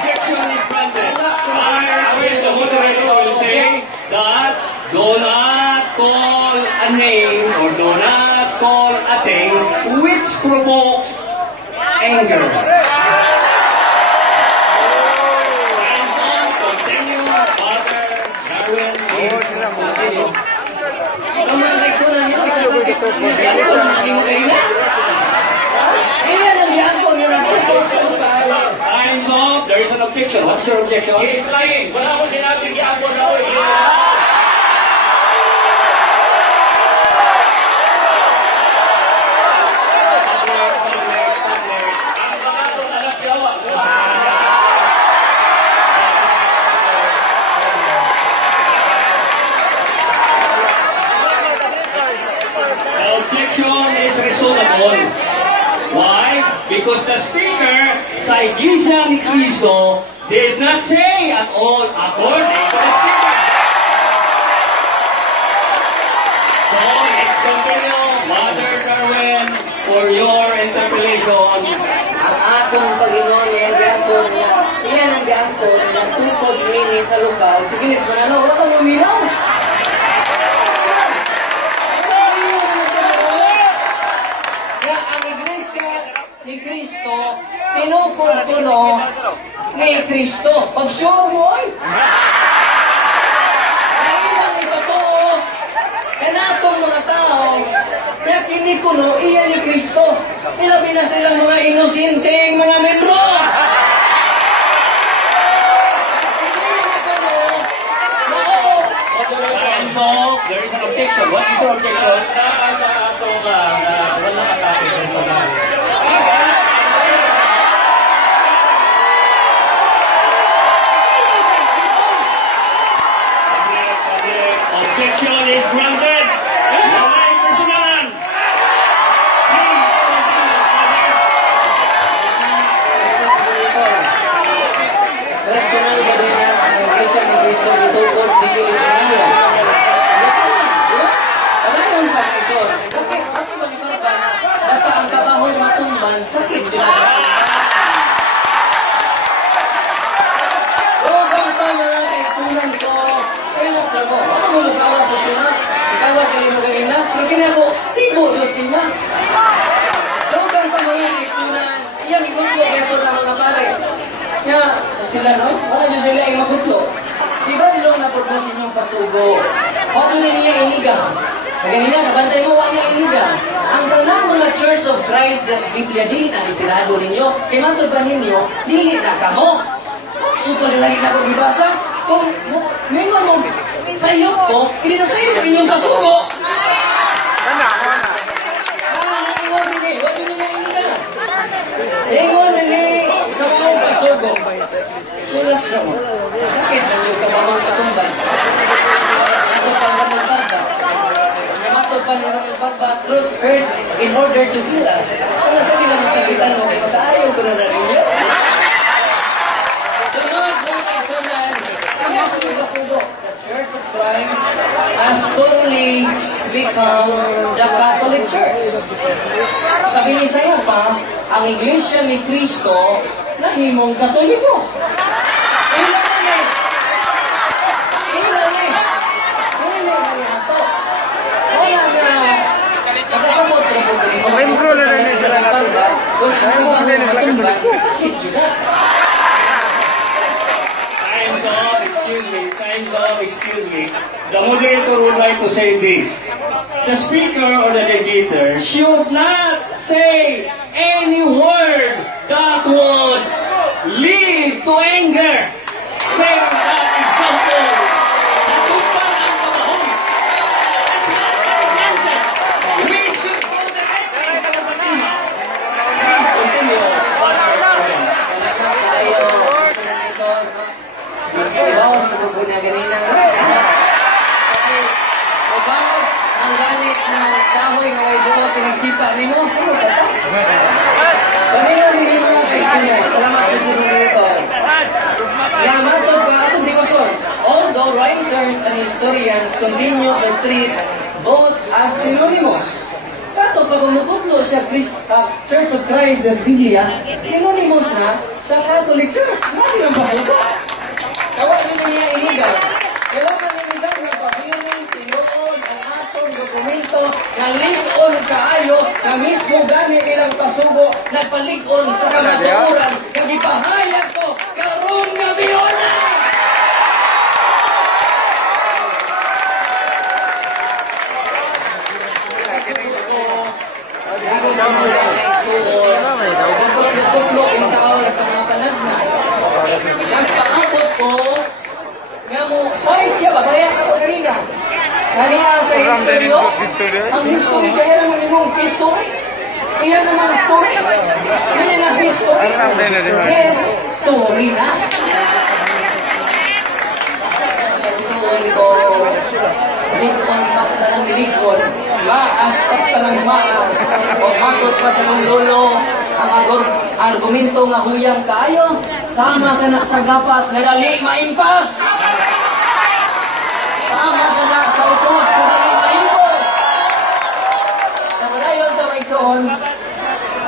Objection is granted. I wish the moderator will say that do not call a name or do not call a thing which provokes anger. Time's on. Continue. Father Darwin, please continue. Ang mga kaigsunan nyo, ipasakit na naging kayo na. Iyan ang yangkong nyo natin sa lugar. Time's up. There is an objection. What's your objection? He is lying. Wala ko sinabing iako na ako. Objection is reasonable. Why? Because the speaker sa Iglesia ni Cristo did not say at all according to the speaker. So let's continue, Mother Darwin, for your interpellation. Ang akong Panginoon niya, gantong niya, iyan ang gantong na tukod nini sa lugar. Sige, Liz, manalo, wala kang umilaw. Kaya ang Iglesia ni Cristo, pinupultuno ni Cristo. Pag-sure mo, ay! Kailang ipatuo, kanatong mga tao, kaya kinikuno, iyan ni Cristo. Ilabi na silang mga inosinteng mga membro. Time's up. There is an objection. What is your objection? Sa ato nga na walang atake sa bahay. kinako, sibo, Diyos lima. Doon pa mga eksunan, iyang ikutlo kayo po na mga pare. Nga, sila no? Wala dyan sila yung makutlo. Diba nilong napurpos inyong pasugo? Huwag yun niya inigang. Kaganina, kabantay mo, huwag niya inigang. Ang tanang mga Church of Christ, das Biblia, dili na itirado ninyo. Kaya matod pa ninyo, dili na kamo. Ito na lagi na kong ibasa. Kung mingon mo, sa iyo ko, hindi na sa iyo inyong pasugo. Ingon din huwag yun niya inigang. Ingon din sa mga pasugo. Sulas na mo. Bakit na yung kamamang katumban? Ito pa naman ang barba. Ito pa naman ang barba. Truth hurts in order to heal us. Kung nasa sila magsagitan mo, kaya mag-aayaw ko na rin yun. Sunod mong eksunan, kaya sa mga sugo, the Church of Christ has totally become the Catholic Church. Sa Binisaya pa, ang Iglesia ni Cristo nahimong Katoliko. Ilan eh. Ato. Wala na. Nakasamot ko po dito. Membro na rin sila natin. Sakit sila. Time's up, excuse me. The moderator would like to say this. The speaker or the debater should not say any word that would lead to anger. Say that example. Natupan ang kabahong. We should call the right thing. Please continue. Bawas sa mga ginaganina. Bawas ang ganit ng kahoy na may buo pinagsipa. Nino, sino ba ito? Kanino nili mga kaisunan? Salamat po sa moderator. Yamatod pa atong dibasyon. Although writers and historians continue to treat both as synonymous. Kato pa kung naputlo siya Church of Christ das Biblia, synonymous na sa Catholic Church. Nga silang bahay ko. Kawa nyo niya iligaw. Kawa ka nyo iligaw na pabiring, tinuon, ang atong dokumento, na ligon kaayo, na mismo gamit ilang pasugo, nagpaligon sa kamaturan, na ipahayag ko, karong gabi na! Bago na mga kaisuon, nagpapagpaplo yung tao na sa mga panagna. Nagpaabot ko, nga mo, sahit siya ba? Kaya sa kanina. Kanina sa history, ang history kaya naman imong history. Kaya naman story. Kaya na history. Yes, story na. Story ko, likon pas na lang likon, maas pas na lang maas, o makot pas na lang lolo, ang argumento nga huyang kayo, sama ka na sa gapas, nagali maimpas. Sama ka na sa utos, nagali maimpos. Sa madayon sa maigsoon.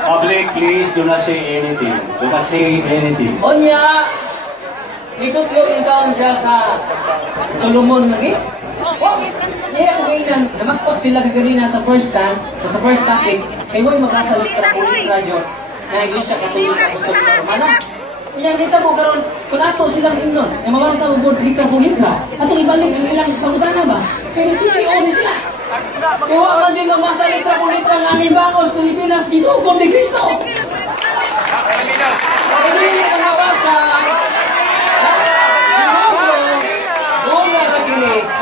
Public, please do not say anything. Do not say anything. Onya, ikutlo yung taon siya sa Solomon lagi. Kaya kung ngayon, namakpak sila kaganina sa first time, o sa first topic, kay huwag magkasalit ka po yung radyo na Iglesia Katolika o sa Romana. Kaya kita mo karon kung ato silang himnon, na mawasa mo bod lika pulika, atong ibalik ang ilang pangutana ba? Pero titiyo ni sila. Kaya huwag man din mamasa litra pulika ng Anibangos, Pilipinas, dito, kung di Kristo. Kaya hindi ka mabasa,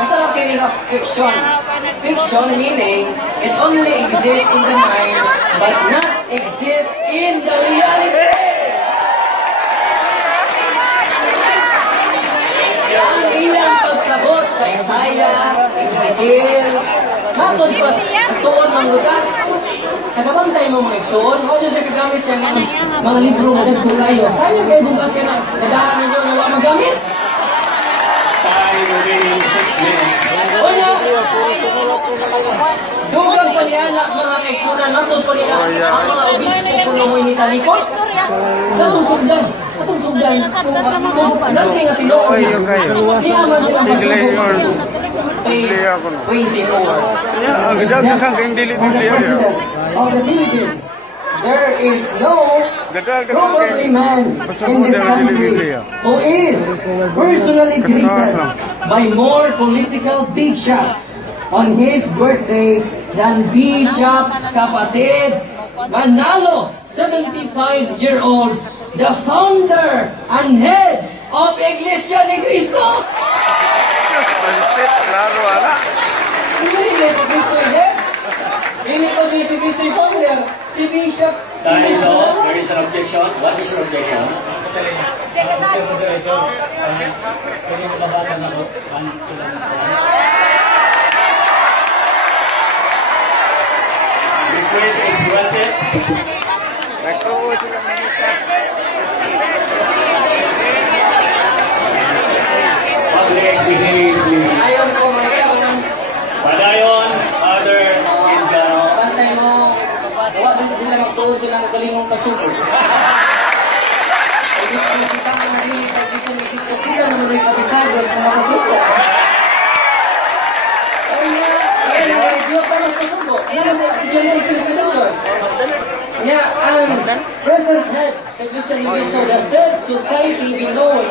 masarap kinig of fiction. Fiction meaning it only exists in the mind but not exists in the reality. Ang ilang pagsagot sa Isaiah, Ezekiel, matod pa ang tuon ng lugar. Nagabantay mo mga iksoon, o siya kagamit siya mga libro na nagpo kayo. Sayang kayo bugat ka na, nadahan ninyo na wala magamit. Remaining 6 minutes. Una, dugang pa niya na mga kaisunan, matod pa niya ang mga obispo kung namoy ni Talikos. Atong sugdan, kung dati nga tinoon, niyaman silang pasubo. page 24. Ang Except ganda kang dili for the Biblia. President of the Philippines, there is no probably man in this country who is personally greeted by more political big shots on his birthday than Bishop Kapatid Manalo, 75-year-old, the founder and head of Iglesia ni Cristo. Pansit, klaro, ala. Hindi Iglesia ni Cristo head. Hindi ko si Cristo yung founder, si Bishop. Dahil so, there is an objection. What is your objection? Request is granted. Nagtuo sila manikas. Public behavior, please. Ayaw ko mag-examine. Padayon, Father Gilgaro. Bantay mo, gawa dito sila magtuon silang kalingong pasuko. Ay gusto mo kita mo narinig pag isa ni Cristo, kita mo rin kabisagos ng mga pasuko. Ay nga, kaya na-review pa mas pasuko. Kaya na sa generation solution. Kaya ang present head sa Iglesia ni Cristo, the said society be known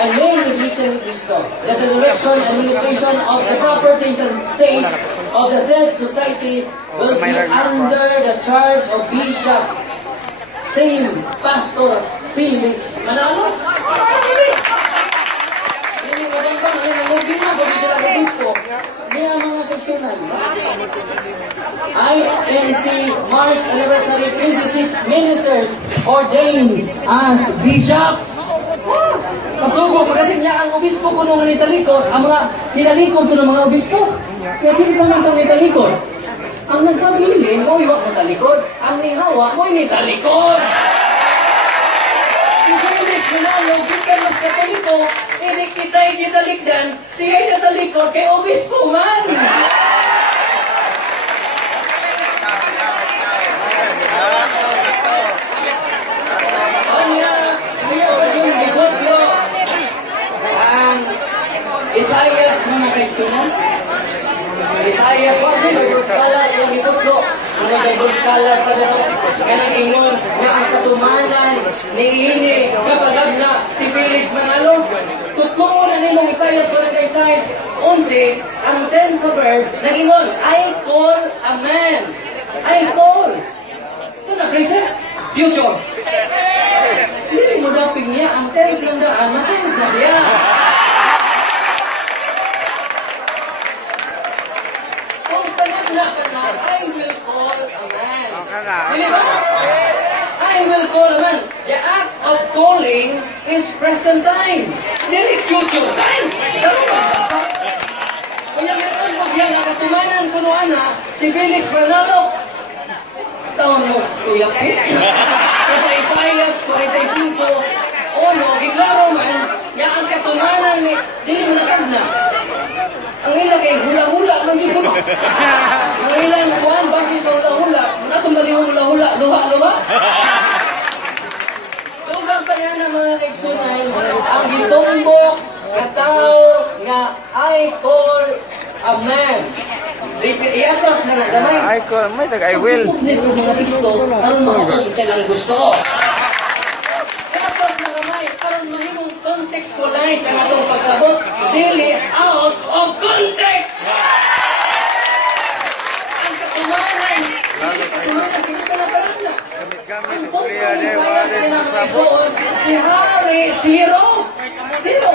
and named Iglesia ni Cristo, that the direction and administration of the properties and estates of the said society will be under the charge of Bishop same Pastor Felix Manalo. Hindi mo bang bang, hindi mo bilang kung sila ng Bispo, niya mga kaiksunan. INC March Anniversary 26 Ministers ordained as Bishop. Pasugo ko kasi niya ang obispo ko nung nitalikod, ang mga nitalikod ko ng mga obispo. Kaya kinsa man itong nitalikod? Ang nagpabili, mo iwak na talikod. Ang nihawa, mo nitalikod. Si Felix Manalo, gikan mas katoliko, hindi kita'y gitalikdan, siya'y natalikod kay obispo man. Isaias mga kaigsunan. Isaias, wag din, Bible scholar, yung itutlo. Mga Bible scholar pa na kanang ingon, na ang katumanan, niini, kapag na si Felix Manalo. Tutlo na nilong Isaias, mga ka-Isaias 11, ang tense of verb, nag-ingon, I call a man. I call. So na, present? Future. Hindi mo daping niya, ang tense lang daan, ma-tense na siya. I will call a man. Dili ba? I will call a man. The act of calling is present time. Dili future time. Ano ba? Kaya meron po siya nga katumanan kuno ana si Felix Manalo. Tawon mo, tuyak po. Kasi Isaias 45, giklaro man, nga ang katumanan ni dili mo na. Ang ilang kay hula-hula man dyan ko. Ang ilang kuhan, basis sa hula-hula. Natong ba yung hula-hula? Luha-luha? Tugang pa nga na mga kaigsunan, ang gitumbok na tao nga I call a man. I-atras na gamay. I call, may tag I will. Hindi ko mga Kristo, ang mga silang gusto. I-atras na gamay, karon mahimong contextualize ang atong pagsabot, dili out of context! Ang katumanan, dili katumanan, pinagkalataran na. Ang pagpang Isaias na nakaisuon, si Hari, zero! Zero!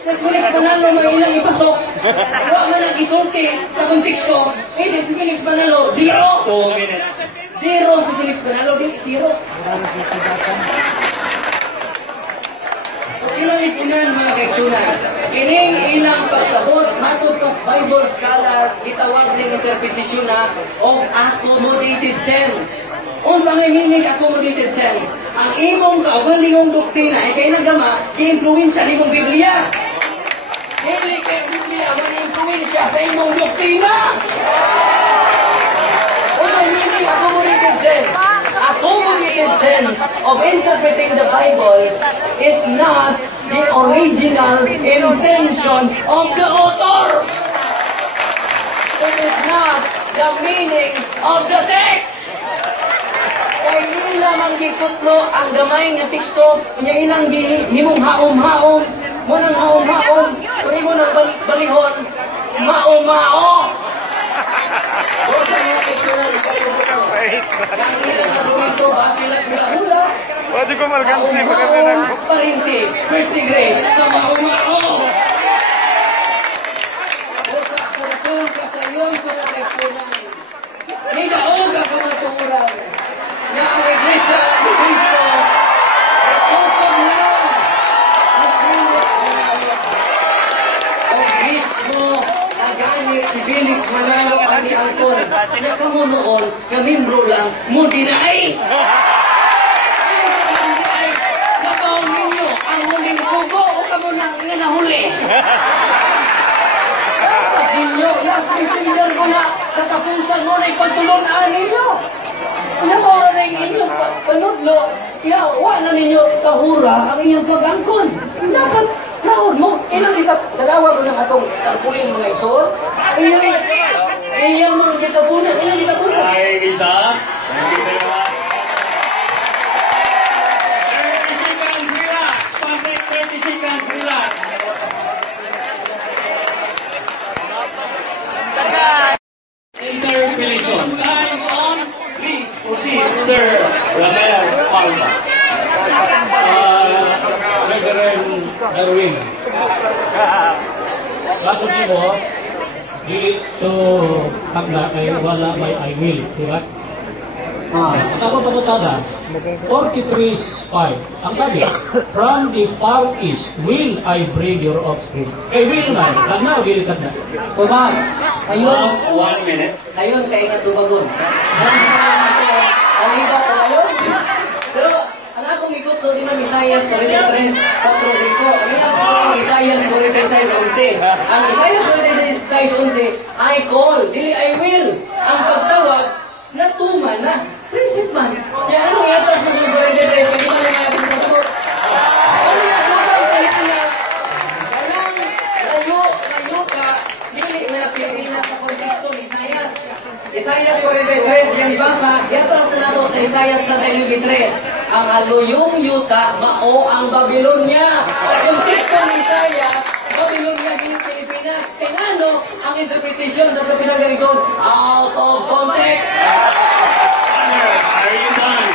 Kasi Felix Manalo, may ilang ipasok. Huwag na nag-isulti sa konteksto. Hindi, si Felix Manalo, zero! 2 minutes. Zero si Felix Manalo, di zero. So, ilang ikunan mga kaigsunan. Kining ilang pagsabot, matod pas Bible scholar, itawag ng interpretasyon na of accommodated sense. Unsa may meaning accommodated sense? Ang imong kaugalingong doktrina ay kay nagama, i-influensya ni mong Biblia. Hindi kay Biblia, man-influensya sa imong doktrina. Unsa may meaning accommodated sense? accommodated sense of interpreting the Bible is not the original intention of the author. It is not the meaning of the text. Kaya ilang ang gikutlo ang gamay nga teksto, niya ilang himong haom-haom, mo nang haom-haom, kung mo nang balihon, mao-mao. O sa mga tekstural ikasubukan, ang ilang ang rumito, basilas hula-hula, Wadi ko malgansi maganda na ko. parinti, first degree, sa mao-mao. O sa surukong kasayon ko na tekstural, nidaog ako matukuran, na ang Iglesia ni Cristo ay utong lang ang Felix Manalo. O mismo nagamit si Felix Manalo ang iangkon na kamunoon na membro lang mo dinay. Ay, nabaw ninyo ang huling sugo o kamo na nga nahuli. Dapat ninyo, last messenger ko na katapusan mo na ipagtulungan ninyo. Nabaw na yung inyong panudlo, kaya wala ninyo kahura ang inyong pag-angkon. Dapat proud mo. Ilang dalawa mo ng atong tarpulin mga isor. Iyang mga kitabunan. Ilang kitabunan. Ay, isa. Thank you very much. 30 seconds, relax. Patrick, 30 seconds, relax. Interpellation. Time's on. Please proceed, Sir Ramel Palma. Reverend Darwin. Bakit mo, dito hagda kay wala may I will, di ba? Ako patutada, 43:5. Ang sabi, from the far east will I bring your offspring. Kay will na, hagna o gilikat na. Tubag. Ayun. 1 minute. Ayun, kaya nga tubagon. Alam sa mga ito, ang iba ko ngayon. Pero, ang akong ikot ko din ng Isaias 43:4-5. Ang ilang ko ng Isaias 46:11. Ang Isaias 46:11, I call, dili I will. Ang pagtawag, natuman na. Present man. Kaya anong iatos na sa 43, kaya naman yung mga pagkasagot. Ano yan, naman, kaya na, ganang layo ka, dili na Pilipinas sa konteksto ni Isaias. Isaias 43, yan basa, yatas na nato sa Isaias 33. Ang aluyong yuta, mao ang Babylonia. Sa konteksto ni Isaias, Babylonia din Pilipinas. Kaya ang interpretation sa kapinagaligon, out of context. Are you done?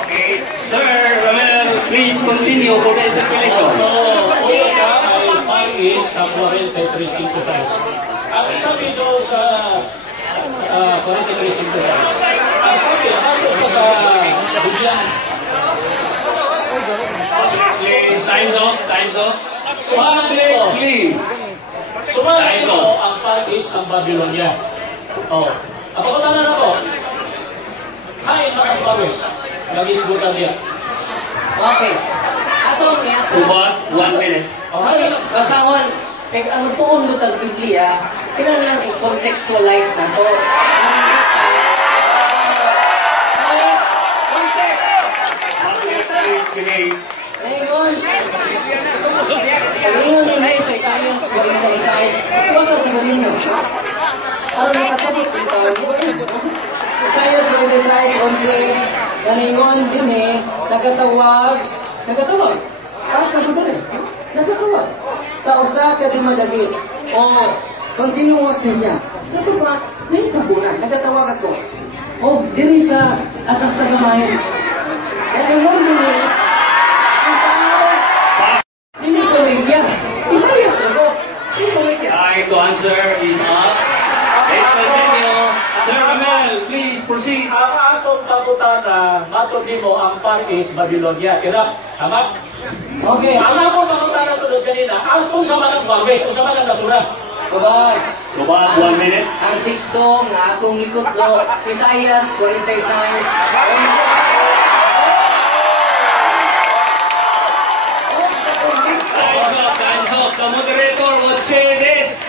Okay. Sir Ramel, please continue for the interpellation. So, una ay far east sa 43:5. Ang sabi doon sa 43:5, ang sabi, ako pa sa Biblia, Please, time's up, time's up. Public, Please. sumalit mo ang far east ng Babylonia. Ang pagkatanan ako, hay mga far east, nag-isbutan niya. Okay. Atong niya. Ubot, 1 minute. Okay, basangon. Kaya ang tuon mo tag Biblia, kailangan i-contextualize na to. Ang context. Please, behave. Ngayon, kalingon ninyo sa Isaias, sa Isaias, basta sa ninyo. Ano nakasabot yung tawag mo? Isaias 11, kalingon din nagatawag, taas na po nagatawag, sa usa ka di madali, o continuous na siya. Sabi ba, may tabunan, nagatawag ako, o diri sa atas na gamay, kalingon din ang tao, hindi ko medyas. Isayas ako. Hindi ko medyas. Time to answer is up. Let's continue. Sir Ramel, please proceed. Ang atong pagkutana, matod mo ang far east Babylonia, Iraq, tama? Okay. Ang akong pagkutana sunod kanina, ang sa manang far west, kung sa manang nasulat. Babay. Ubot, 1 minute. Ang teksto nga akong ikutlo, Isaias 46. Time's up. The moderator would say this.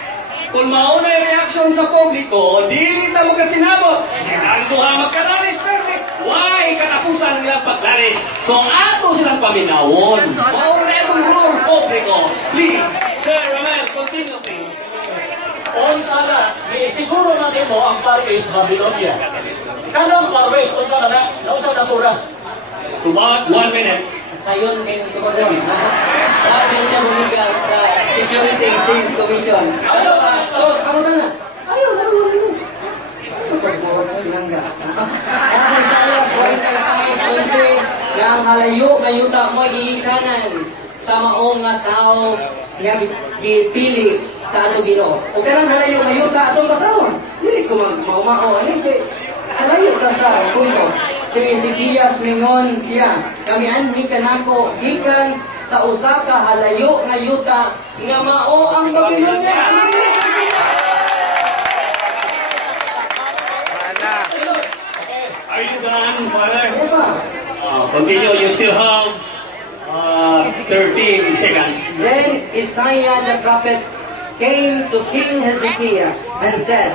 Kung mauna yung reaction sa publiko, dili na mo kasinabot. Sinang duha magkaralis perfect. why katapusan nila paglaris. So, ang ato silang paminawon. Maura itong rule publiko. Please, Sir Romel, continue, please. Unsa na, siguro na nimo ang Pardes Babylonia. Kanang Pardes, unsa na sura? About 1 minute. Sayon kayo tumadon. Bakit siya bumigang sa Security Exchange Commission? Ano ba? So, ako na. Ayaw, narulang mo. Ayaw, pagbuot mo, pinangga. Nasa Isaias 45:11, ang halayo, mayuta mo, giikanan sa maong nga tao nga gipili sa ato Ginoo. O kanang halayo, mayuta atong pasawon. Hindi ko maumao. Ano yung halayo ka sa punto? Si Ezekias mingon siya, kami anhi kanako gikan sa usa ka halayo nga yuta nga mao ang Babylonia. Are you done, Father? Diba? Continue. You still have 13 seconds. Then Isaiah the prophet came to King Hezekiah and said,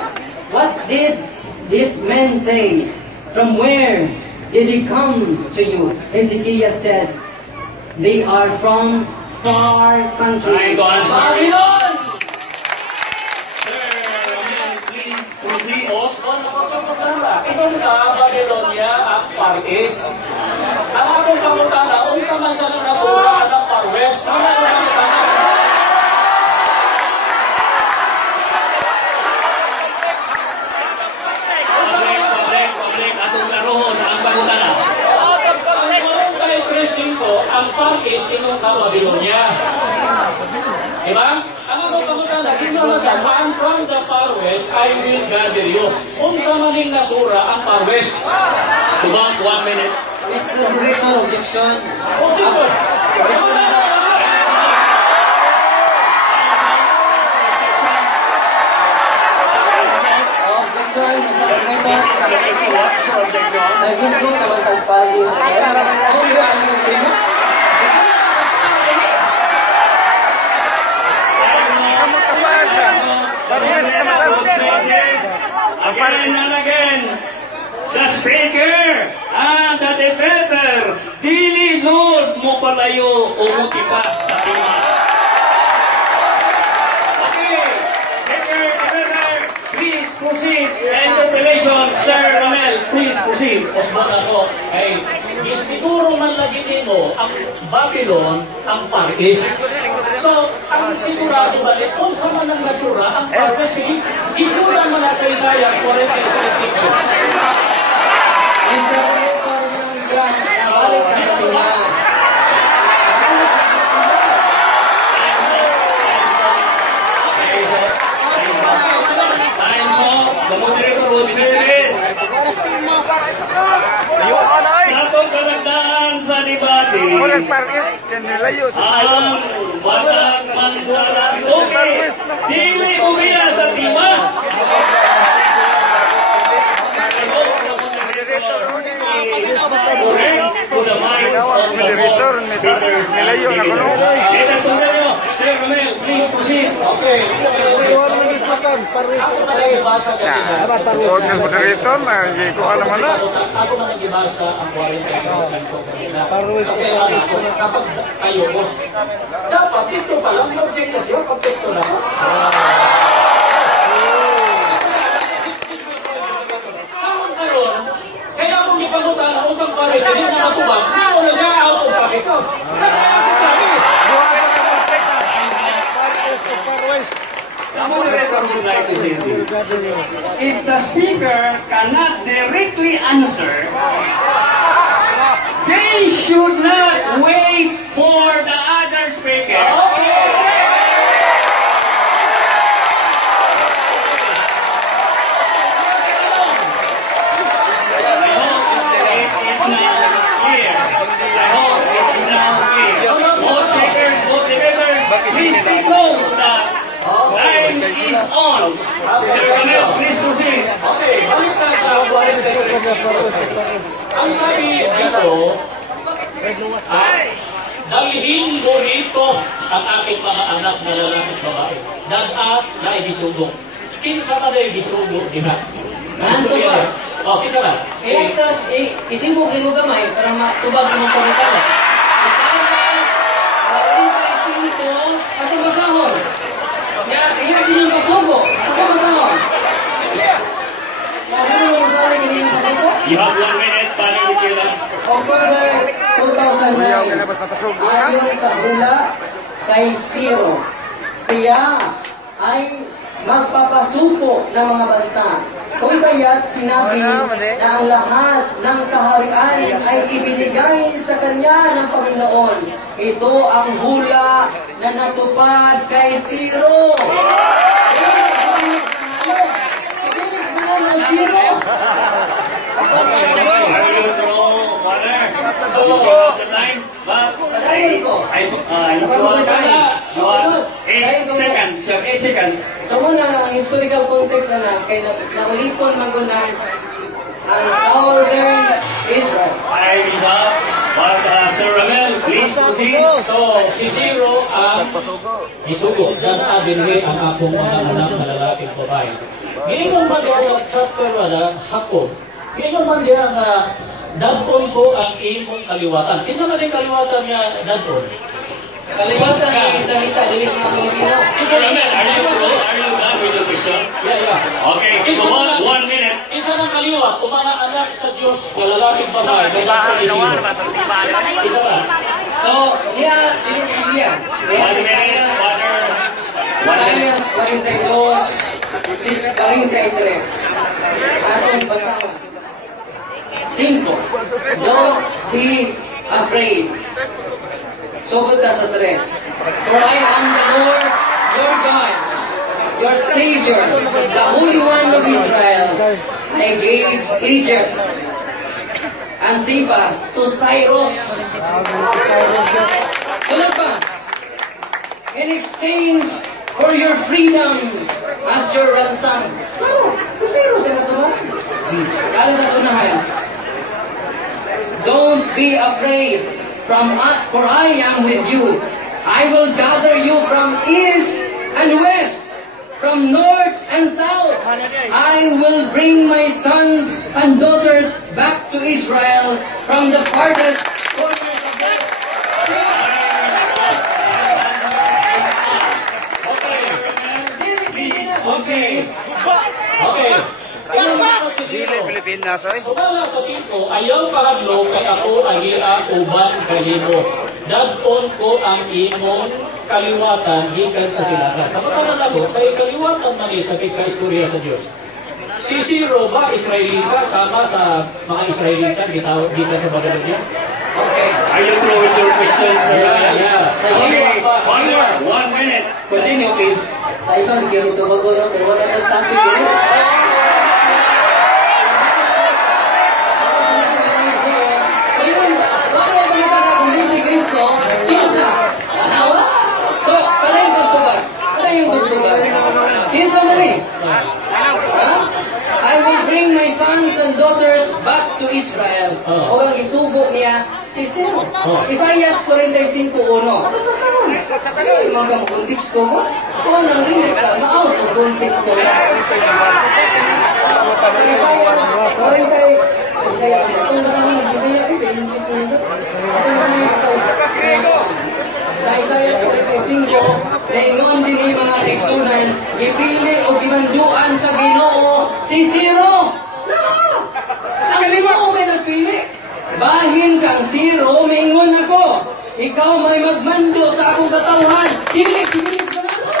"What did this man say? From where did he come to you?" Hezekiah said, "They are from far countries." Trying to answer. Babylon! Sir Romel, please proceed. Itong Babylonia ang Pardes. Ang akong kamutana, unsa man siya ng nasura ang Pardes. Public, atong laruhon, ang sagutan na. Ang Pardes itong Babylonia. Diba? Ang akong kamutana, dito na sa man from the far west, I will gather you. Unsa maning nasura ang Far West. About 1 minute. Mr. Director, objection. Objection. Objection, Mr. Director. Nag-Facebook naman tagpagi sa kaya. Ano yun? Ano yung sino? Again and again, the speaker and the debater, dili jud mo palayo o mutipas sa tima. Okay, speaker, debater, please proceed. Interpellation, Sir Romel, please proceed. Osman ako, ay siguro man lagi mo ang Babylon ang Pardes. So, ang sigurado ba, kung sa man ang nasura, ang Pardes, isura man na sa Isaiah 43:6. Mr. Director, nabalik ka sa tima. Time so, the moderator will say this. Sa itong kalagdaan sa debate, Walang Paris, kanilayo sa tayo. ang batang mandalan. Okay, dili mo biya sa tima. Correct to the minds of the board speakers and debaters. Let us continue. Sir Romel, please proceed. Okay. Ako na nagbasa kanina. Huwag ng moderator, hindi ko alam na. Ako na nagbasa ang 45:5 kanina. Okay, kapag tayo mo, dapat dito pa lang yung siya pag testo na. Kaya kung ipagutan ang usang pares, hindi na matubag, hindi mo na siya out of pocket. The moderator would like to say this. If the speaker cannot directly answer, they should not wait for the other speaker. Please take note that line is on. Sir Romel, please proceed. Okay, balik na sa 43. Ang sabi dito, dalhin mo rito ang aking mga anak na lalaki at babae. Dagat na ibisugong. Kinsa na na ibisugong nila. Ano ba? Oh, kita ba? Iaktas, isimbog ni mo gamay para matubag mo pagkakala. Isayas, 45, ako masahon. Iya sinyong pasugo, ako masahon. Ano mo masahon na ganyan pasugo? You have 1 minute para itilang. October 2009, ayon sa hula kay Ciro, siya ay magpapasuko ng mga bansa. Kung kaya't sinabi na ang lahat ng kaharian ay ibinigay sa kanya ng Panginoon. Ito ang hula na natupad kay Ciro. Bilis mo na ng Ciro. Are you through, Father? So, you see out the time? But, you have 8 seconds. You have 8 seconds. So muna, ang historical context na kay naulipon magunang ang Southern Israel. Time is up. But, Sir Ramel, please proceed. So, si Ciro ang isugo. Yan abinhi ang akong mga anak na lalaking babae. Ngayon man diya sa chapter Hakob. Ngayon man diya nga dadpon ko ang imong kaliwatan. Kinsa man din kaliwatan niya dadpon? Kaliwatan ng Israelita, dili mga Pilipino. Sir Ramel, are you through? Are you done with your question? Yeah. Okay, come on, 1 minute. Isa ng kaliwat, kung mga anak sa Diyos, na lalaking babae, na dadpon ni Ciro. Isa ba? So, ini si dia. 1 minute, Father. 1 minute. Isaias 42, 43. Atong basahan. 5. Don't be afraid. Sugod ka sa 3. For I am the Lord, your God, your Savior, the Holy One of Israel. I gave Egypt and Seba to Cyrus. Sunod pa. In exchange for your freedom as your ransom. Si Cyrus na ito mo? Kala na sunahan. Don't be afraid, for I am with you. I will gather you from east and west, from north and south. I will bring my sons and daughters back to Israel from the farthest corners of the earth. Okay. Dili Pilipinas, oy. Sumala sa 5, ayaw kahadlo kay ako agia uban kanimo. Dadpon ko ang imong kaliwatan gikan sa silangan. Kapag ako, kay kaliwatan man sa pagkaistorya sa Dios. Si Ciro ba Israelita sama sa mga Israelita gikan sa Babylonia? Okay. Are you through with your questions, Sir Ramel? Yeah. Okay, Father, 1 minute. Continue, please. Sa ibang kaya ito bago pero wala na topic yun. So, pala yung gusto ba? Kinsa na rin? I will bring my sons and daughters back to Israel. O ang isugo niya si Ciro. Isaias 45:1. Mga konteksto mo? Kung nang rinig ka, ma-out ang konteksto mo. Isaias 45. Kung basa mo ng Bisaya, English mo nito. Sa Isaias 45, naingon din yung mga kaigsunan, ipili o gimanduan sa Ginoo si Ciro. Ang lima o may nagpili. Bahin kang Ciro, maingon ako. Ikaw may magmando sa akong katawhan. Bilis mo na ako.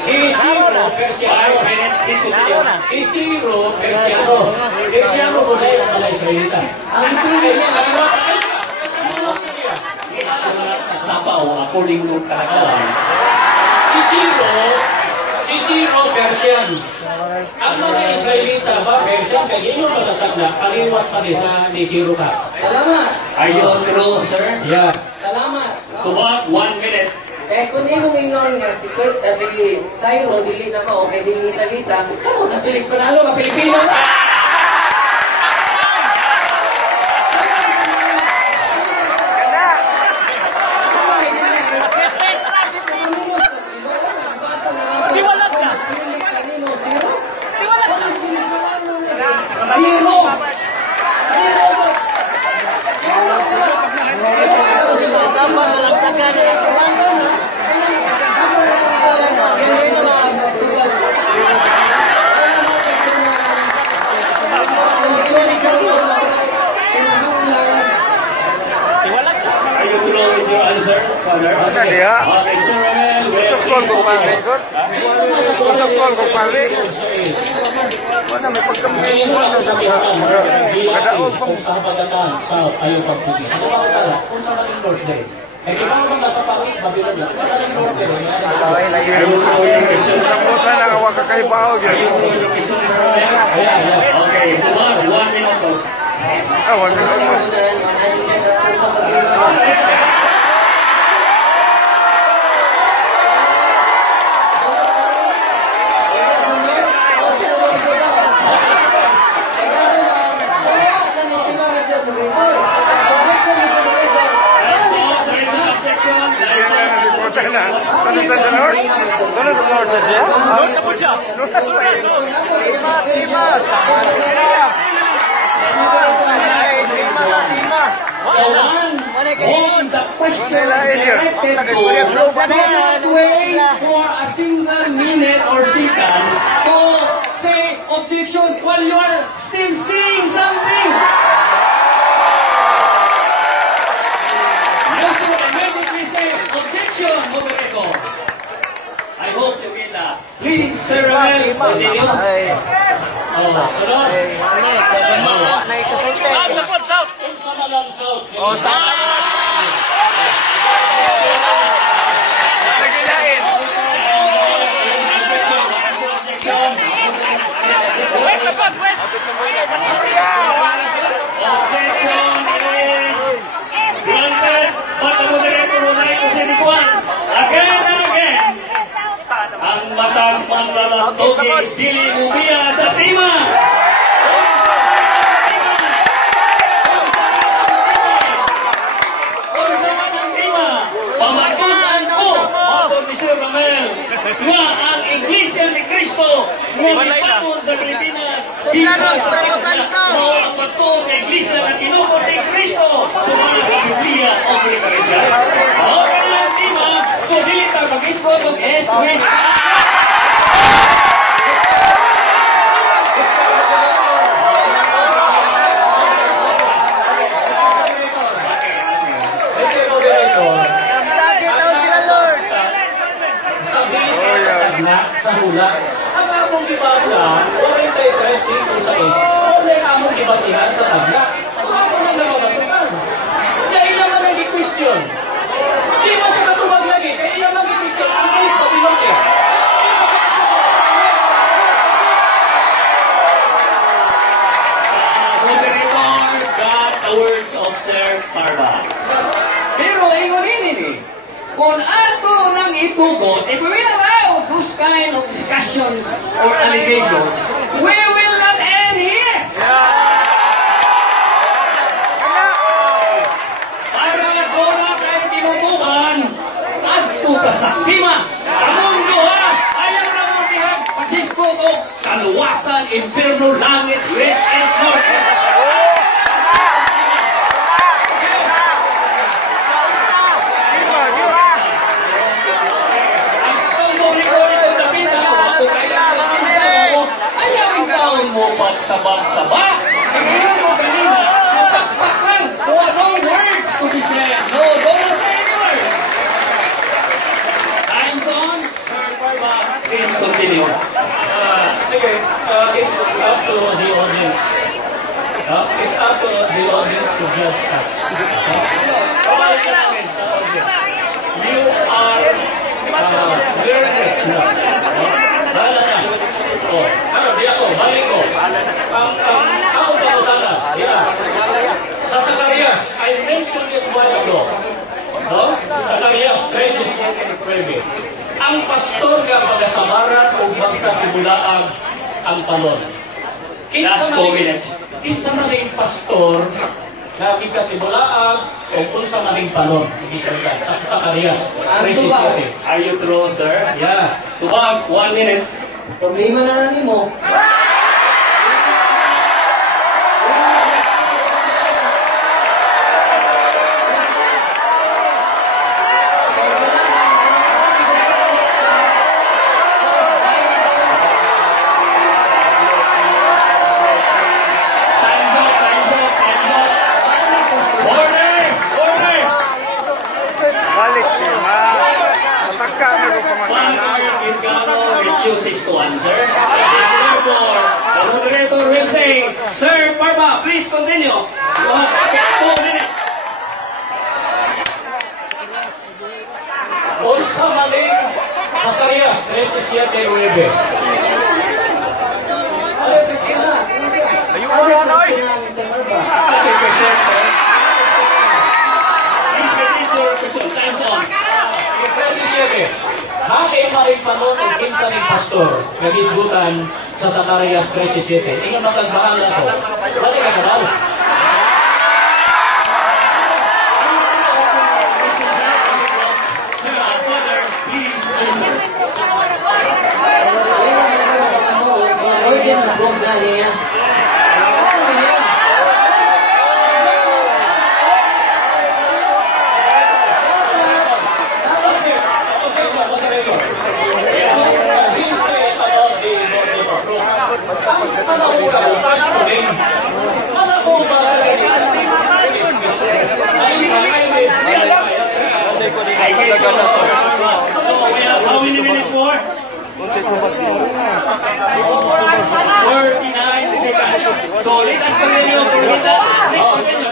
Si Ciro Persiano. 5 minutes, please continue. Si Ciro Persiano. Persiano ko na yung mga Israelita. Ang ipili niya, Sabaw, according to kalagawan. Si Ciro Persian. Ang mga Israelita ba Persian kaya yun yung masatag na kaliwat pa rin sa ni Ciro ka. salamat. Are you through, sir? Yeah. Salamat. Come on, 1 minute. Kaya kung di mo minor nga si Cyril, dili na ko, kaya di ni salita, saan mo, tas bilis panalo, ka-Pilipino? sir, Father. Asa diha? Okay, Sir Ramel. Usap call ko pare. Usap call ko pare. Wala may pagkamay mo na sa Kadaog sa habagatan sa ayaw pagpugi. Ano ba kaya? Kung sa maling Lord Day. Eh, di ba kung nasa Paris, Babylon yan? Sa maling Lord Day. Ay, lagi sambot na lang awak kay bao gyud. Okay, Kumar, 1 minute. Ah, wala na mo. Doon sa Lord? Doon sa Lord sa siya? Doon sa siya? Doon sa The question is directed to don't wait for a single minute or second to say objection while you are still saying something. You should immediately say objection, moderator. I hope you get that. Please, Sir Ramel, continue. Oh, sunod. South na po, South! Kung sa malang South. Oh, South! Nagilain! West na po, West! Objection is granted, but the moderator would like to say this one. Again and again, ang matang manlalatogi dili mumiya sa tima. Kung sa matang tima, pamatunan ko, matod ni Sir Ramel, nga ang Iglesia ni Cristo nga ipangon sa Pilipinas, bisa sa Iglesia, mo ang patong ng Iglesia na tinukod ni Cristo, sumala sa Biblia o Pilipinas. Okay na ang tima, so dili ta mag-export ng East-West. Sa hula. Ang among gibasa, 43:5-6, o na yung among gibasihan sa tagla. So ako nang nagmamatukan. Kaya naman ang question. Di ba sa katubag lagi? Kaya naman ang question. Ang Kristo, pinokya. Moderator got the words of Sir Parva. Pero ingonin ini, kung ato nang itugot, if we will allow those kind of discussions or allegations, we will not end here. Para doon kayo tinutukan, adto ka sa tima. Among duha, ayaw na mo tihag, paghisko ko, kaluwasan, impierno, langit, west and north. Sabag-saba. Ngayon mo kanina, nasakpak lang. No words to be said. No, don't say any words. Time's on. Sir Parva, please continue. Sige, it's up to the audience. It's up to the audience to judge us. You are very Bahala na. Ano, di ako, balik ko. Ako sa utala. Sa Zacarias, I mentioned it a while ago. No? Zacarias 13:9. Ang pastor nga pagasamaran o magkatibulaag ang palon. Last 4 minutes. Kinsa man ring pastor na gikatibulaag o unsa man ring palon. Sa Zacarias 13:9. Are you true, sir? Yeah. Tubag, 1 minute. Problema na namin mo. refuses to answer. And therefore, the moderator will say, Sir Parma, please continue. You have 2 minutes. Unsa maling Zacarias 13:7-9. Okay, question, sir. Please repeat your question. Time's on. 13:7. Hali maring panon ang kinsa ning pastor nagisgutan sa Zacarias 13:7. Ingon magkagbahan na to. Dali ka kadal. Sir, Father, please answer. Order sa blog na niya. I gave you the first one. So we have how many minutes more? 49 seconds. So let us continue for Rita. Please continue.